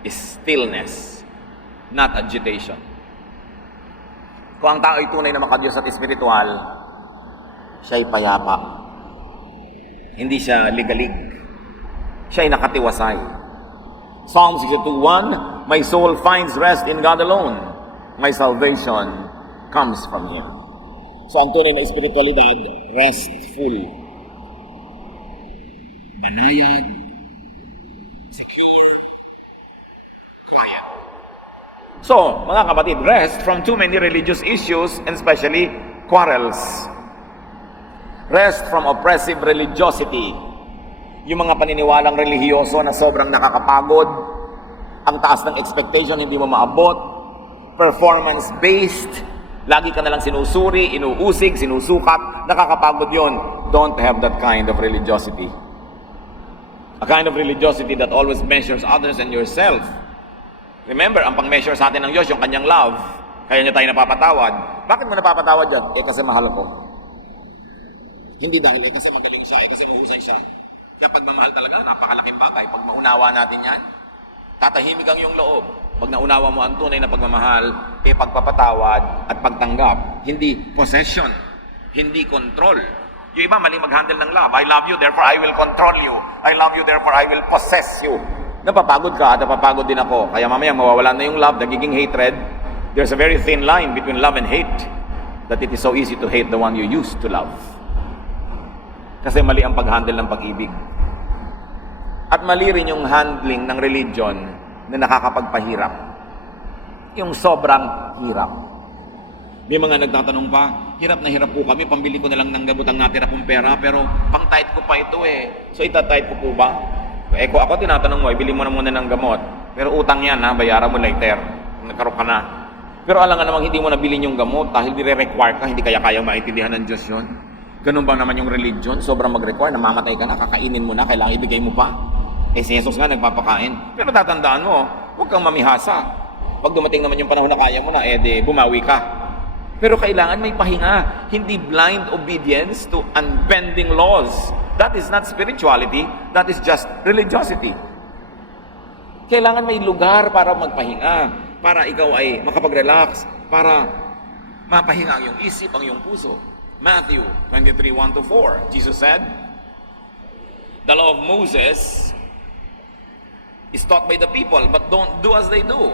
is stillness, not agitation. Kung ang tao ay tunay na makadiyos at espiritual, siya ay payapa. Hindi siya ligalig. Siya ay nakatiwasay. Psalm 62:1, my soul finds rest in God alone. My salvation comes from Him. So ang tunay na espiritualidad, restful. Banayad, secure, quiet. So, mga kapatid, rest from too many religious issues and especially quarrels. Rest from oppressive religiosity. Yung mga paniniwalang relihiyoso na sobrang nakakapagod, ang taas ng expectation hindi mo maabot, performance-based, lagi ka nalang sinusuri, inuusig, sinusukat, nakakapagod yon. Don't have that kind of religiosity. A kind of religiosity that always measures others and yourself. Remember, ang pang-measure sa atin ng Diyos, yung kanyang love, kaya niya tayo napapatawad. Bakit mo napapatawad yan? Kasi mahal ko. Hindi dahil kasi magaling siya, kasi mahusay siya. Kaya pagmamahal talaga, napakalaking bagay. Pag maunawa natin yan, tatahimik ang iyong loob. Pag naunawa mo ang tunay na pagmamahal, pagpapatawad at pagtanggap. Hindi possession, hindi control. Yung iba, maling mag-handle ng love. I love you, therefore I will control you. I love you, therefore I will possess you. Napapagod ka at napapagod din ako. Kaya mamaya mawawala na yung love, nagiging hatred. There's a very thin line between love and hate. That it is so easy to hate the one you used to love. Kasi mali ang pag-handle ng pag-ibig. At mali rin yung handling ng religion na nakakapagpahirap. Yung sobrang hirap. May mga nagtatanong pa, hirap na hirap po kami, pambili ko na lang ng gamot ang natira kong pera, pero pang-tight ko pa ito eh. So ita-tight ko po ba? Kung ako tinatanong mo, ibili mo na muna ng gamot. Pero utang yan ha, bayaran mo later. Kung nagkaroon ka na. Pero alam nga namang hindi mo nabilin yung gamot dahil dire-require ka, hindi kaya maintindihan ng Diyos yun. Ganun ba naman yung religion? Sobrang mag-require, namamatay ka na, kakainin mo na, kailangan ibigay mo pa. Si Jesus nga nagpapakain. Pero tatandaan mo, huwag kang mamihasa. Pag dumating naman yung panahon na kaya mo na, bumawi ka. Pero kailangan may pahinga. Hindi blind obedience to unbending laws. That is not spirituality. That is just religiosity. Kailangan may lugar para magpahinga. Para ikaw ay makapag-relax. Para mapahinga ang iyong isip, ang iyong puso. Matthew 23:1-4. Jesus said, the law of Moses is taught by the people, but don't do as they do.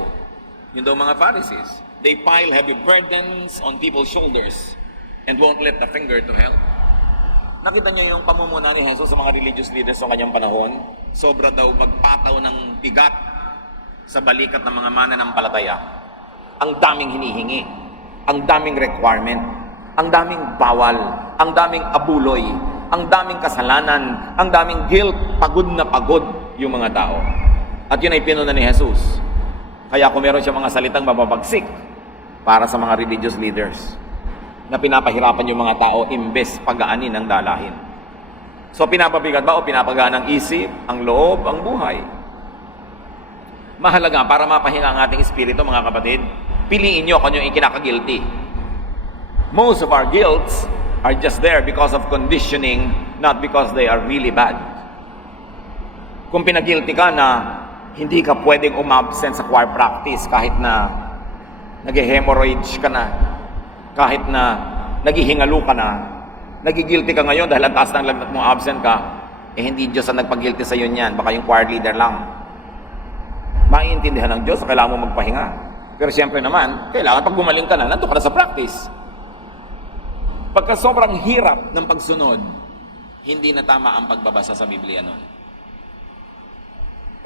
Yun daw mga Pharisees. They pile heavy burdens on people's shoulders and won't lift a finger to help. Nakita niyo yung pamumuna ni Jesus sa mga religious leaders sa kanyang panahon? Sobra daw magpataw ng bigat sa balikat ng mga mananampalataya. Ang daming hinihingi, ang daming requirement, ang daming bawal, ang daming abuloy, ang daming kasalanan, ang daming guilt, pagod na pagod yung mga tao. At yun ay pinuna ni Jesus. Kaya kung meron siya mga salitang mababagsik para sa mga religious leaders na pinapahirapan yung mga tao imbes pagaanin ng dalahin. So pinapabigat ba o pinapagaan ang isip, ang loob, ang buhay? Mahalaga para mapahinga ang ating espiritu, mga kapatid, piliin nyo kung yung ikinakagilty. Most of our guilts are just there because of conditioning, not because they are really bad. Kung pinagilty ka na hindi ka pwedeng umabsent sa choir practice kahit na nag-hemorrhage ka na, kahit na naghihingalo ka na, nagigilty ka ngayon dahil ang taas ng lagnat mo absent ka, hindi Diyos ang nagpagilty sa iyo niyan, baka yung choir leader lang. Maiintindihan ng Diyos, kailangan mo magpahinga. Pero siyempre naman, kailangan pag gumaling ka na, nandun ka na sa practice. Pagka sobrang hirap ng pagsunod, hindi na tama ang pagbabasa sa Biblia nun.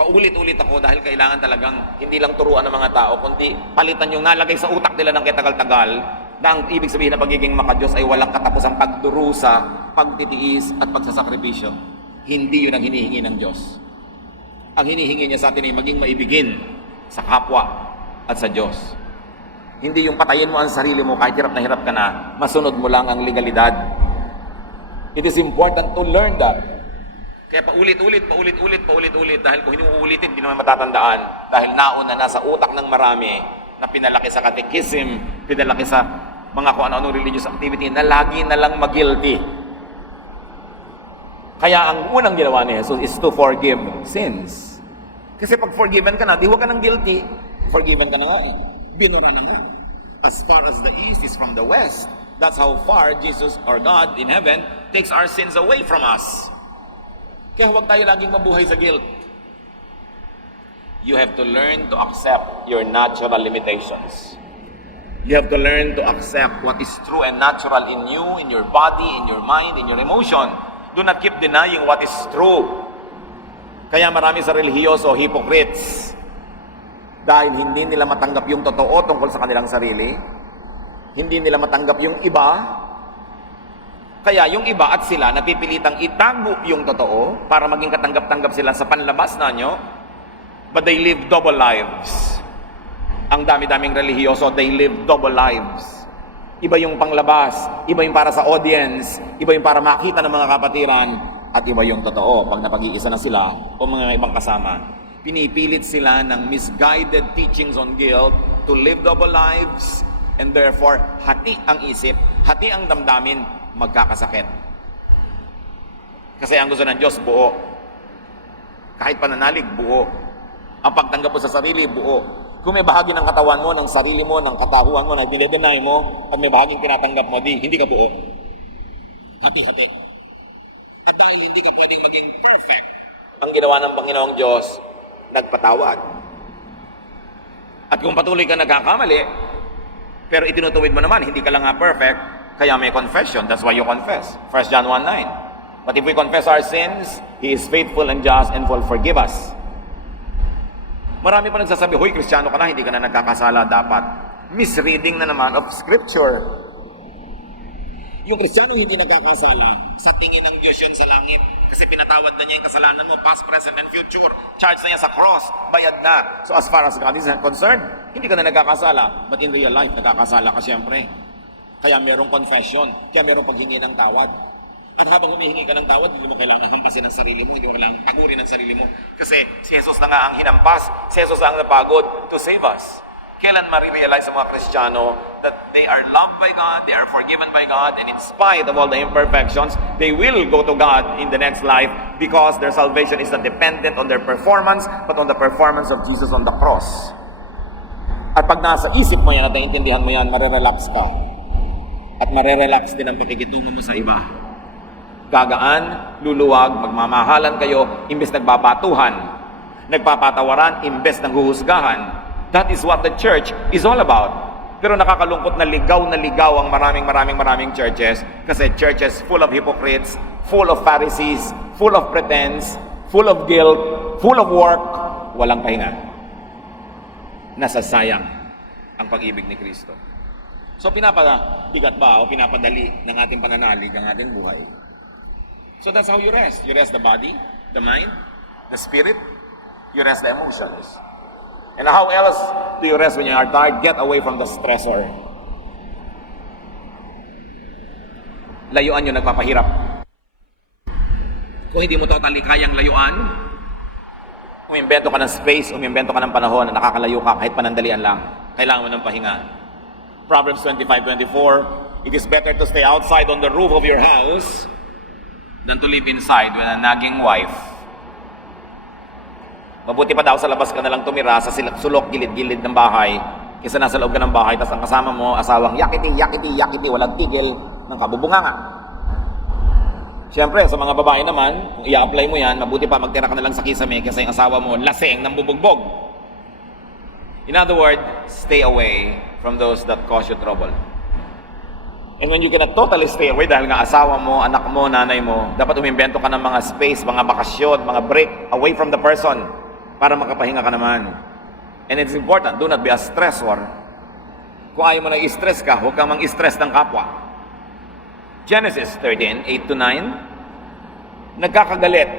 Paulit-ulit ako dahil kailangan talagang hindi lang turuan ng mga tao, kundi palitan yung nalagay sa utak nila ng kitagal-tagal na ang ibig sabihin na pagiging makadiyos ay walang katapusang pagdurusa, pagtitiis at pagsasakripisyo. Hindi yun ang hinihingi ng Diyos. Ang hinihingi niya sa atin ay maging maibigin sa kapwa at sa Diyos. Hindi yung patayin mo ang sarili mo kahit hirap ka na, masunod mo lang ang legalidad. It is important to learn that. Kaya paulit-ulit dahil kung hindi mo uulitin, hindi naman matatandaan dahil nauna na sa utak ng marami na pinalaki sa catechism, pinalaki sa mga kung ano-anong religious activity na lagi na lang mag-guilty. Kaya ang unang ginawa ni Jesus is to forgive sins. Kasi pag forgiven ka na, di huwag ka ng guilty. Forgiven ka na nga eh. Binura na nga. As far as the east is from the west, that's how far Jesus or God in heaven takes our sins away from us. Kaya huwag tayo laging mabuhay sa guilt. You have to learn to accept your natural limitations. You have to learn to accept what is true and natural in you, in your body, in your mind, in your emotion. Do not keep denying what is true. Kaya marami sa relihiyoso, hypocrites. Dahil hindi nila matanggap yung totoo tungkol sa kanilang sarili. Hindi nila matanggap yung iba. Kaya yung iba at sila napipilitang itago yung totoo para maging katanggap-tanggap sila sa panlabas na nyo. But they live double lives. Ang dami-daming relihiyoso, they live double lives. Iba yung panglabas, iba yung para sa audience, iba yung para makita ng mga kapatiran, at iba yung totoo pag napag-iisa na sila o mga ibang kasama. Pinipilit sila ng misguided teachings on guilt to live double lives, and therefore, hati ang isip, hati ang damdamin, magkakasakit. Kasi ang gusto ng Diyos, buo. Kahit pananalig, buo. Ang pagtanggap mo sa sarili, buo. Kung may bahagi ng katawan mo, ng sarili mo, ng katahuan mo na dinedeny mo, at may bahaging tinatanggap mo, hindi ka buo. Hati-hati. At dahil hindi ka pwedeng maging perfect, ang ginawa ng Panginoong Diyos, nagpatawad. At kung patuloy ka nagkakamali, pero itinutuwid mo naman, hindi ka lang nga perfect, kaya may confession. That's why you confess. 1 John 1:9. But if we confess our sins, He is faithful and just and will forgive us. Marami pa nagsasabi, hoy, Kristiyano ka na, hindi ka na nagkakasala, dapat. Misreading na naman of Scripture. Yung Kristiyano hindi nagkakasala, sa tingin ng Diyos yun sa langit. Kasi pinatawad na niya yung kasalanan mo, past, present, and future. Charge na niya sa cross, bayad na. So as far as God is concerned, hindi ka na nagkakasala. But in real life, nagkakasala ka siyempre. Kaya merong confession, kaya merong paghingi ng tawad. At habang humihingi ka ng tawad, hindi mo kailangan hampasin ang sarili mo, hindi mo kailangan pagurin ang sarili mo. Kasi si Jesus na nga ang hinampas, si Jesus ang napagod to save us. Kailan marirealize ang mga Kristiyano that they are loved by God, they are forgiven by God, and in spite of all the imperfections, they will go to God in the next life because their salvation is not dependent on their performance, but on the performance of Jesus on the cross. At pag nasa isip mo yan at naiintindihan mo yan, marerelax ka. At marerelax din ang pakikitungo mo sa iba. Gagaan, luluwag, magmamahalan kayo, imbes nagbabatuhan, nagpapatawaran, imbes nang huhusgahan. That is what the church is all about. Pero nakakalungkot na ligaw ang maraming churches kasi churches full of hypocrites, full of Pharisees, full of pretense, full of guilt, full of work, walang pahinga. Nasasayang ang pag-ibig ni Kristo. So pinapabigat ba o pinapadali ng ating pananalig ang ating buhay? So that's how you rest. You rest the body, the mind, the spirit, you rest the emotions. And how else do you rest when you are tired? Get away from the stressor. Layuan yung nagpapahirap. Kung hindi mo totally kayang layuan, umimbento ka ng space, umimbento ka ng panahon na nakakalayo ka kahit panandalian lang. Kailangan mo ng pahinga. Proverbs 25:24, it is better to stay outside on the roof of your house than to live inside with a nagging wife. Mabuti pa daw sa labas ka na lang tumira sa sulok, gilid-gilid ng bahay kaysa nasa loob ka ng bahay tapos ang kasama mo, asawang yakiti, walang tigil ng kabubunganga. Siyempre, sa mga babae naman, kung i-apply mo yan, mabuti pa magtira ka na lang sa kisame kaysa yung asawa mo, laseng ng bubugbog. In other words, stay away from those that cause you trouble. And when you cannot totally stay away dahil nga asawa mo, anak mo, nanay mo, dapat umimbento ka ng mga space, mga bakasyon, mga break away from the person para makapahinga ka naman. And it's important, do not be a stressor. Kung ayaw mo na i-stress ka, huwag kang mang-stress ng kapwa. Genesis 13:8-9, nagkakagalit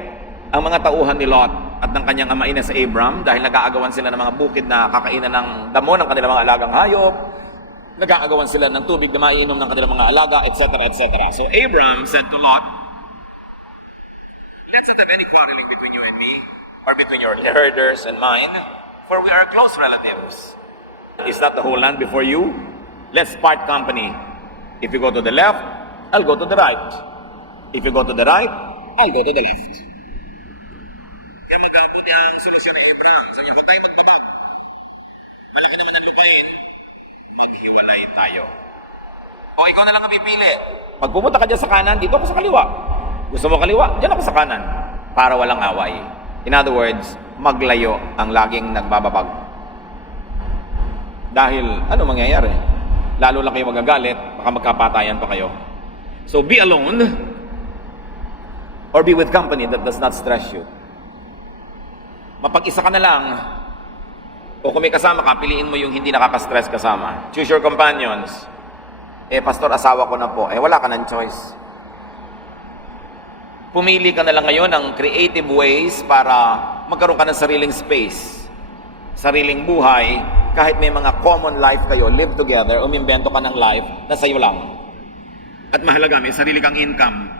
ang mga tauhan ni Lot at ng kanyang ama ina sa Abram dahil nag-aagawan sila ng mga bukid na kakainan ng damo ng kanilang mga alagang hayop, nag-aagawan sila ng tubig na maiinom ng kanilang mga alaga, etc., etc. So Abram said to Lot, let's not have any quarreling between you and me, or between your herders and mine, for we are close relatives. Is not the whole land before you? Let's part company. If you go to the left, I'll go to the right. If you go to the right, I'll go to the left. Kaya magagawa pati ang solusyon ni Abraham. Sabi niya, huwag tayo magpapag. Malaki naman ang lupain. Maghiwalay tayo. O ikaw na lang ang pipili. Pag pumunta ka dyan sa kanan, dito ako sa kaliwa. Gusto mo kaliwa? Dyan ako sa kanan. Para walang away. In other words, maglayo ang laging nagbababag. Dahil, ano mangyayari? Lalo lang kayo magagalit, baka magkapatayan pa kayo. So, be alone or be with company that does not stress you. Mapag-isa ka na lang, o kung may kasama ka, piliin mo yung hindi nakaka-stress kasama. Choose your companions. Pastor, asawa ko na po. Wala ka ng choice. Pumili ka na lang ngayon ng creative ways para magkaroon ka ng sariling space, sariling buhay, kahit may mga common life kayo, live together, umimbento ka ng life na sa'yo lang. At mahalaga, may sarili kang income.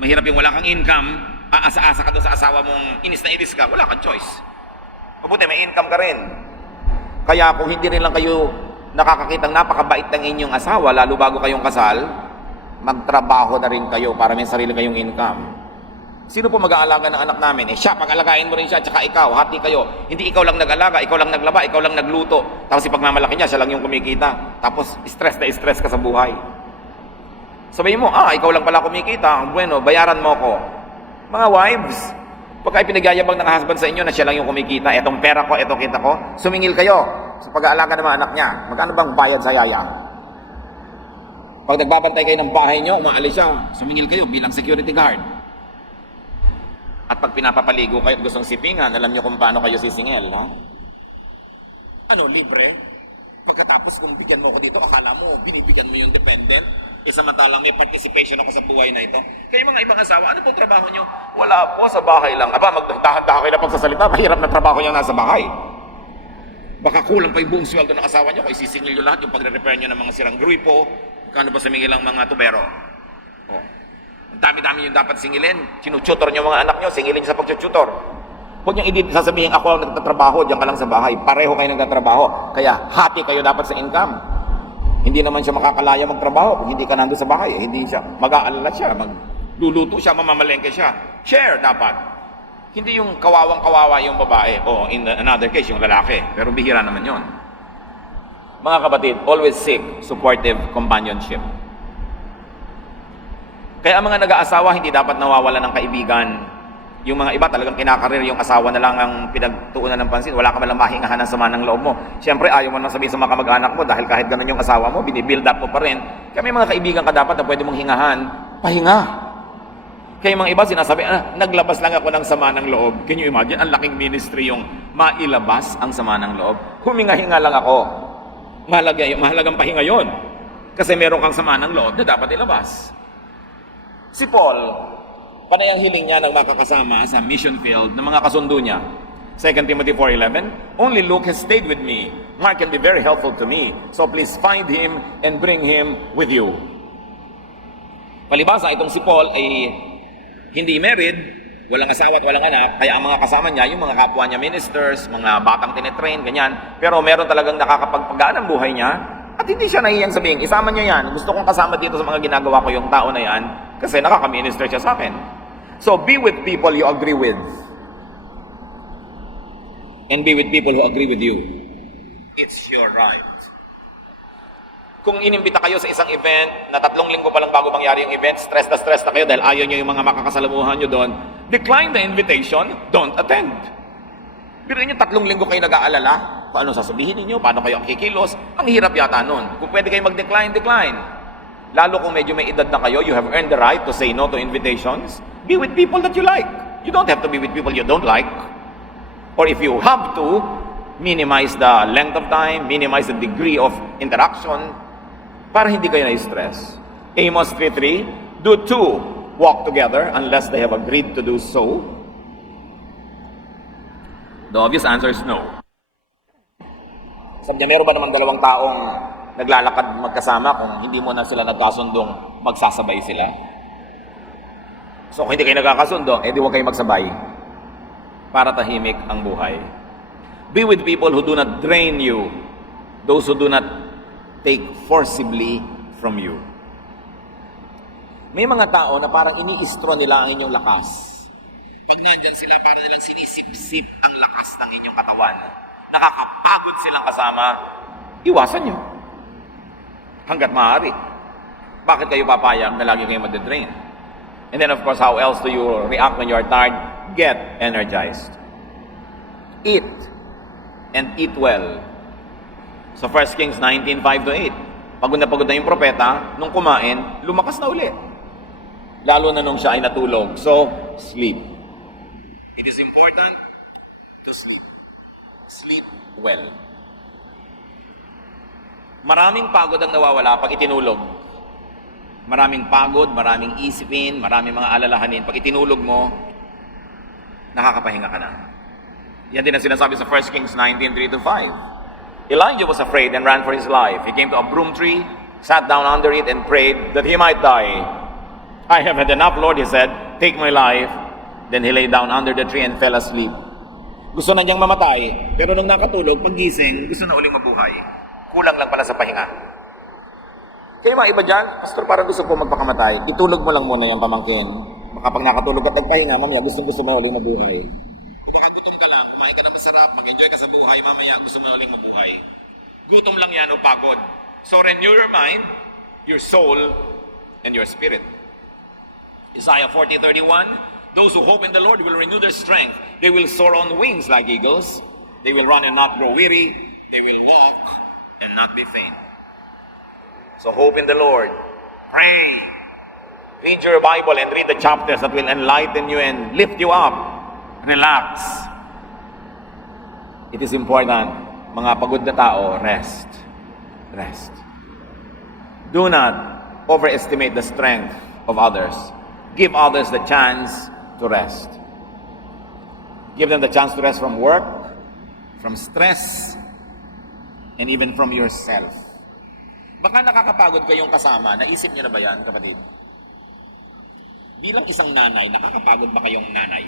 Mahirap yung wala kang income, aasa-asa ka doon sa asawa mong inis na inis ka, wala kang choice. Mabuti, may income ka rin. Kaya kung hindi rin lang kayo nakakakitang napakabait ng inyong asawa, lalo bago kayong kasal, magtrabaho na rin kayo para may sarili kayong income. Sino po mag-aalaga ng anak namin? Siya, pag-alagain mo rin siya, tsaka ikaw, hati kayo. Hindi ikaw lang nag-alaga, ikaw lang naglaba, ikaw lang nagluto. Tapos ipagmamalaki niya, siya lang yung kumikita. Tapos stress na stress ka sa buhay. Sabihin mo, ikaw lang pala kumikita, bueno, bayaran mo ko. Mga wives, pagka ipinagyayabang ng husband sa inyo na siya lang yung kumikita, etong pera ko, etong kita ko, sumingil kayo sa pag-aalaga ng mga anak niya. Magkano bang bayad sa yaya? Pag nagbabantay kayo ng bahay niyo, umaalis siya, sumingil kayo bilang security guard. At pag pinapapaligo kayo at gustong sipingan, alam niyo kung paano kayo sisingil, no? Ano, libre? Pagkatapos kung bigyan mo ko dito, akala mo, binibigyan mo yung dependent? Samantalang may participation ako sa buhay na ito. Kayo mga ibang asawa, ano po trabaho nyo? Wala po, sa bahay lang. Magdahan-dahan kayo na pagsasalita, mahirap na trabaho nyo nasa bahay. Baka kulang pa yung buong sweldo ng asawa nyo, kung isisingil nyo lahat, yung pagre-repair nyo ng mga sirang grupo, kano ba sumingil ang mga tubero? Ang dami-dami yung dapat singilin. Sinututor nyo mga anak nyo, singilin nyo sa pagtututor. Huwag nyo sasabihin, ako ang nagtatrabaho, diyan ka lang sa bahay. Pareho kayo nagtatrabaho. Kaya hati kayo dapat sa income. Hindi naman siya makakalaya magtrabaho kung hindi ka nandun sa bahay. Hindi siya, mag-aalala siya, magluluto siya, mamamalengke siya. Share dapat. Hindi yung kawawang-kawawa yung babae o in another case, yung lalaki. Pero bihira naman yon. Mga kapatid, always seek supportive companionship. Kaya ang mga nag-aasawa, hindi dapat nawawala ng kaibigan. Yung mga iba talagang kinakarir, yung asawa na lang ang pinagtuunan ng pansin, wala ka man lang mahingahan ng sama ng loob mo. Siyempre, ayaw mo nang sabihin sa mga kamag-anak mo dahil kahit ganun yung asawa mo, binibuild up mo pa rin. Kaya may mga kaibigan ka dapat na pwede mong hingahan, pahinga. Kaya yung mga iba sinasabi, naglabas lang ako ng sama ng loob. Can you imagine? Ang laking ministry yung mailabas ang sama ng loob. Huminga-hinga lang ako. Mahalagang pahinga yon. Kasi meron kang sama ng loob na dapat ilabas. Si Paul, panay ang hiling niya ng makakasama sa mission field ng mga kasundo niya. 2 Timothy 4:11, only Luke has stayed with me. Mark can be very helpful to me. So please find him and bring him with you. Palibasa, itong si Paul ay hindi married, walang asawa at walang anak, kaya ang mga kasama niya, yung mga kapwa niya ministers, mga batang tinetrain, ganyan. Pero meron talagang nakakapagpagaan ng buhay niya at hindi siya nahiyang sabihin, isama niyo yan. Gusto kong kasama dito sa mga ginagawa ko yung tao na yan kasi nakaka-minister siya sa akin. So, be with people you agree with. And be with people who agree with you. It's your right. Kung inimbita kayo sa isang event na 3 linggo pa lang bago mangyari yung event, stress na kayo dahil ayaw nyo yung mga makakasalamuhan nyo doon, decline the invitation, don't attend. Pero yun yung 3 linggo kayo nag-aalala, paano sasabihin ninyo, paano kayo ang kikilos, ang hirap yata nun. Kung pwede kayo mag-decline, decline. Lalo kung medyo may edad na kayo, you have earned the right to say no to invitations. Be with people that you like. You don't have to be with people you don't like. Or if you have to, minimize the length of time, minimize the degree of interaction, para hindi kayo na-stress. Amos 3:3, do 2 walk together unless they have agreed to do so? The obvious answer is no. Sabi niya, meron ba naman 2 taong naglalakad magkasama kung hindi mo na sila nagkasundong magsasabay sila? So kung hindi kayo nagkakasundo, edi huwag kayo magsabay para tahimik ang buhay. Be with people who do not drain you, those who do not take forcibly from you. May mga tao na parang iniistro nila ang inyong lakas. Pag nandyan sila, para nilang sinisip-sip ang lakas ng inyong katawan. Nakakapagod silang kasama. Iwasan nyo. Hanggat maaari. Bakit kayo papayag na lagi kayo madidrain? And then of course, how else do you react when you are tired? Get energized. Eat. And eat well. So 1 Kings 19, 5-8. Pagod na yung propeta, nung kumain, lumakas na uli. Lalo na nung siya ay natulog. So, sleep. It is important to sleep. Sleep well. Maraming pagod ang nawawala pag itinulog. Maraming pagod, maraming isipin, maraming mga alalahanin. Pag itinulog mo, nakakapahinga ka na. Yan din ang sinasabi sa 1 Kings 19, 3-5. Elijah was afraid and ran for his life. He came to a broom tree, sat down under it, and prayed that he might die. I have had enough, Lord, he said. Take my life. Then he lay down under the tree and fell asleep. Gusto na niyang mamatay, pero nung nakatulog, paggising, gusto na uling mabuhay. Kulang lang pala sa pahinga. Kaya mga iba dyan, Pastor, parang gusto ko magpakamatay. Itulog mo lang muna yung pamangkin. Baka pag nakatulog at nagpahinga, mamaya gusto mo uling mabuhay. Kung baka gutom ka lang, kumain ka na masarap, mag-enjoy ka sa buhay, mamaya gusto mo uling mabuhay. Gutom lang yan o pagod. So renew your mind, your soul, and your spirit. Isaiah 40:31. Those who hope in the Lord will renew their strength. They will soar on wings like eagles. They will run and not grow weary. They will walk and not be faint. So hope in the Lord. Pray. Read your Bible and read the chapters that will enlighten you and lift you up. Relax. It is important, mga pagod na tao, rest. Rest. Do not overestimate the strength of others. Give others the chance to rest. Give them the chance to rest from work, from stress, and even from yourself. Baka nakakapagod kayong kasama. Naisip niyo na ba yan, kapatid? Bilang isang nanay, nakakapagod ba kayong nanay?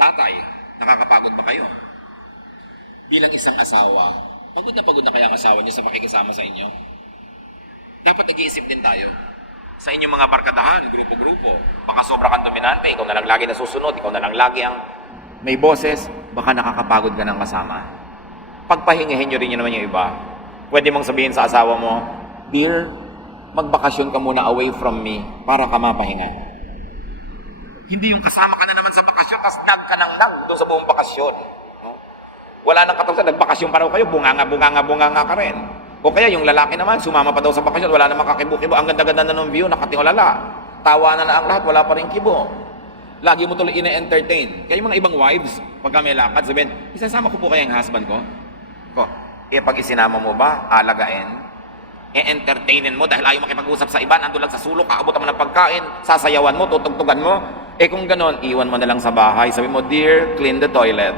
Tatay, nakakapagod ba kayo? Bilang isang asawa, pagod na kaya ang asawa niyo sa pakikasama sa inyo? Dapat nag-iisip din tayo. Sa inyong mga barkadahan, grupo-grupo, baka sobra kang dominante, ikaw na lang lagi nasusunod, ikaw na lang lagi ang may boses, baka nakakapagod ka ng kasama. Pagpahingahin nyo rin naman yung iba. Pwede mong sabihin sa asawa mo, Dear, magbakasyon ka muna away from me para ka mapahinga. Hindi yung kasama ka na naman sa bakasyon, tas nag ka nang doon sa buong bakasyon. Wala nang katapos, nagbakasyon pa raw kayo, bunganga ka rin. O kaya yung lalaki naman, sumama pa daw sa bakasyon, wala namang kakibo-kibo, ang ganda-ganda na ng view, nakatingolala. Tawanan na ang lahat, wala pa rin kibo. Lagi mo tuloy ine-entertain. Kaya yung mga ibang wives, pagka may lakad, sabihin, isasama ko po kaya yung husband ko? Pag isinama mo ba, alagain, entertainin mo dahil ayaw makipag-usap sa iba, nandun lang sa sulok, kaabutan mo ng pagkain, sasayawan mo, tutugtugan mo. Kung ganon, iwan mo na lang sa bahay, sabi mo, Dear, clean the toilet.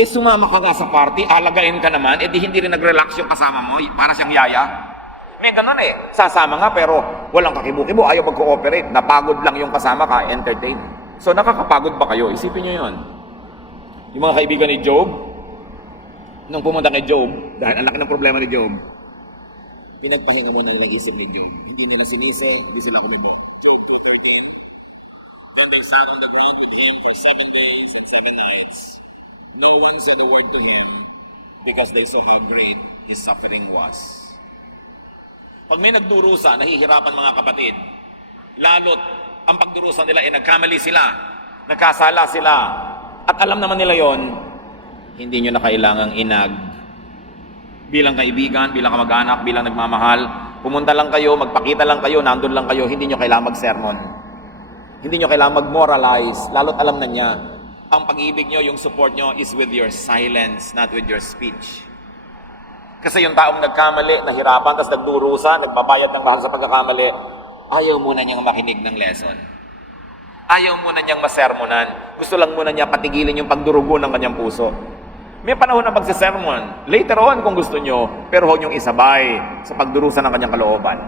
Sumama ka nga sa party, alagain ka naman, di hindi rin nag-relax yung kasama mo, para siyang yaya. May ganun sasama nga pero walang kakibo-kibo, ayaw mag-cooperate, napagod lang yung kasama ka, entertain. So nakakapagod ba kayo? Isipin nyo yun. Yung mga kaibigan ni Job, nung pumunta kay Job, dahil ang laki ng problema ni Job, pinagpahinga muna nilang isip ni Job. Hindi nila sinisi, hindi sila kumumo. Job 2:13. Then they sat on the ground with him for 7 days and 7 nights. No one said a word to him because they saw how great his suffering was. Pag may nagdurusa, nahihirapan mga kapatid, lalo't ang pagdurusa nila ay nagkamali sila, nagkasala sila, at alam naman nila yon, hindi nyo na kailangang inag. Bilang kaibigan, bilang kamag-anak, bilang nagmamahal, pumunta lang kayo, magpakita lang kayo, nandun lang kayo, hindi nyo kailangang mag-sermon. Hindi nyo kailangang mag-moralize, lalo't alam na niya, ang pag-ibig nyo, yung support nyo is with your silence, not with your speech. Kasi yung taong nagkamali, nahirapan, tapos nagdurusa, nagbabayad ng mahal sa pagkakamali, ayaw muna niyang makinig ng lesson. Ayaw muna niyang masermonan. Gusto lang muna niya patigilin yung pagdurugo ng kanyang puso. May panahon na magsisermon. Later on kung gusto nyo, pero huwag niyong isabay sa pagdurusa ng kanyang kalooban.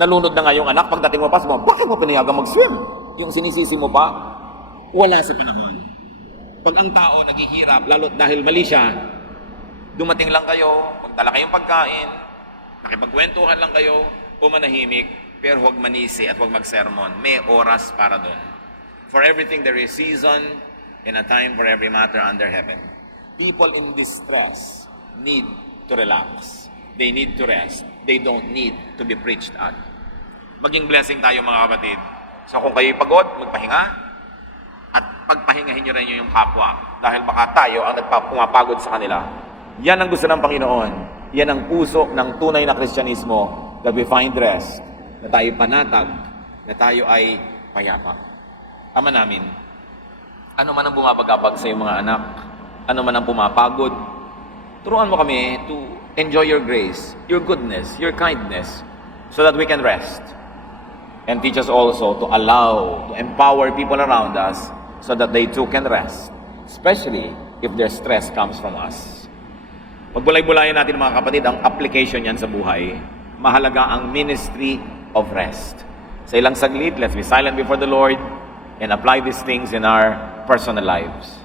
Nalunod na nga yung anak, pagdating mo pa, bakit mo pinayagang mag-swim? Yung sinisisi mo pa, wala sa panahon. Pag ang tao naghihirap, lalo dahil mali siya, dumating lang kayo, magdala kayong pagkain, nakipagkwentuhan lang kayo, o manahimik, pero huwag manisi at huwag magsermon. May oras para doon. For everything there is season and a time for every matter under heaven. People in distress need to relax. They need to rest. They don't need to be preached at. Maging blessing tayo mga kapatid. So kung kayo'y pagod, magpahinga. At pagpahingahin nyo rin yung kapwa. Dahil baka tayo ang pumapagod sa kanila. Yan ang gusto ng Panginoon. Yan ang puso ng tunay na Kristyanismo. That we find rest. Na tayo panatag. Na tayo ay payapa. Ama namin, ano man ang bumabagabag sa iyong mga anak, ano man ang pumapagod, turuan mo kami to enjoy your grace, your goodness, your kindness, so that we can rest. And teach us also to allow, to empower people around us so that they too can rest, especially if their stress comes from us. Pagbulay-bulayan natin mga kapatid, ang application yan sa buhay. Mahalaga ang ministry of rest. Sa ilang saglit, let's be silent before the Lord and apply these things in our personal lives.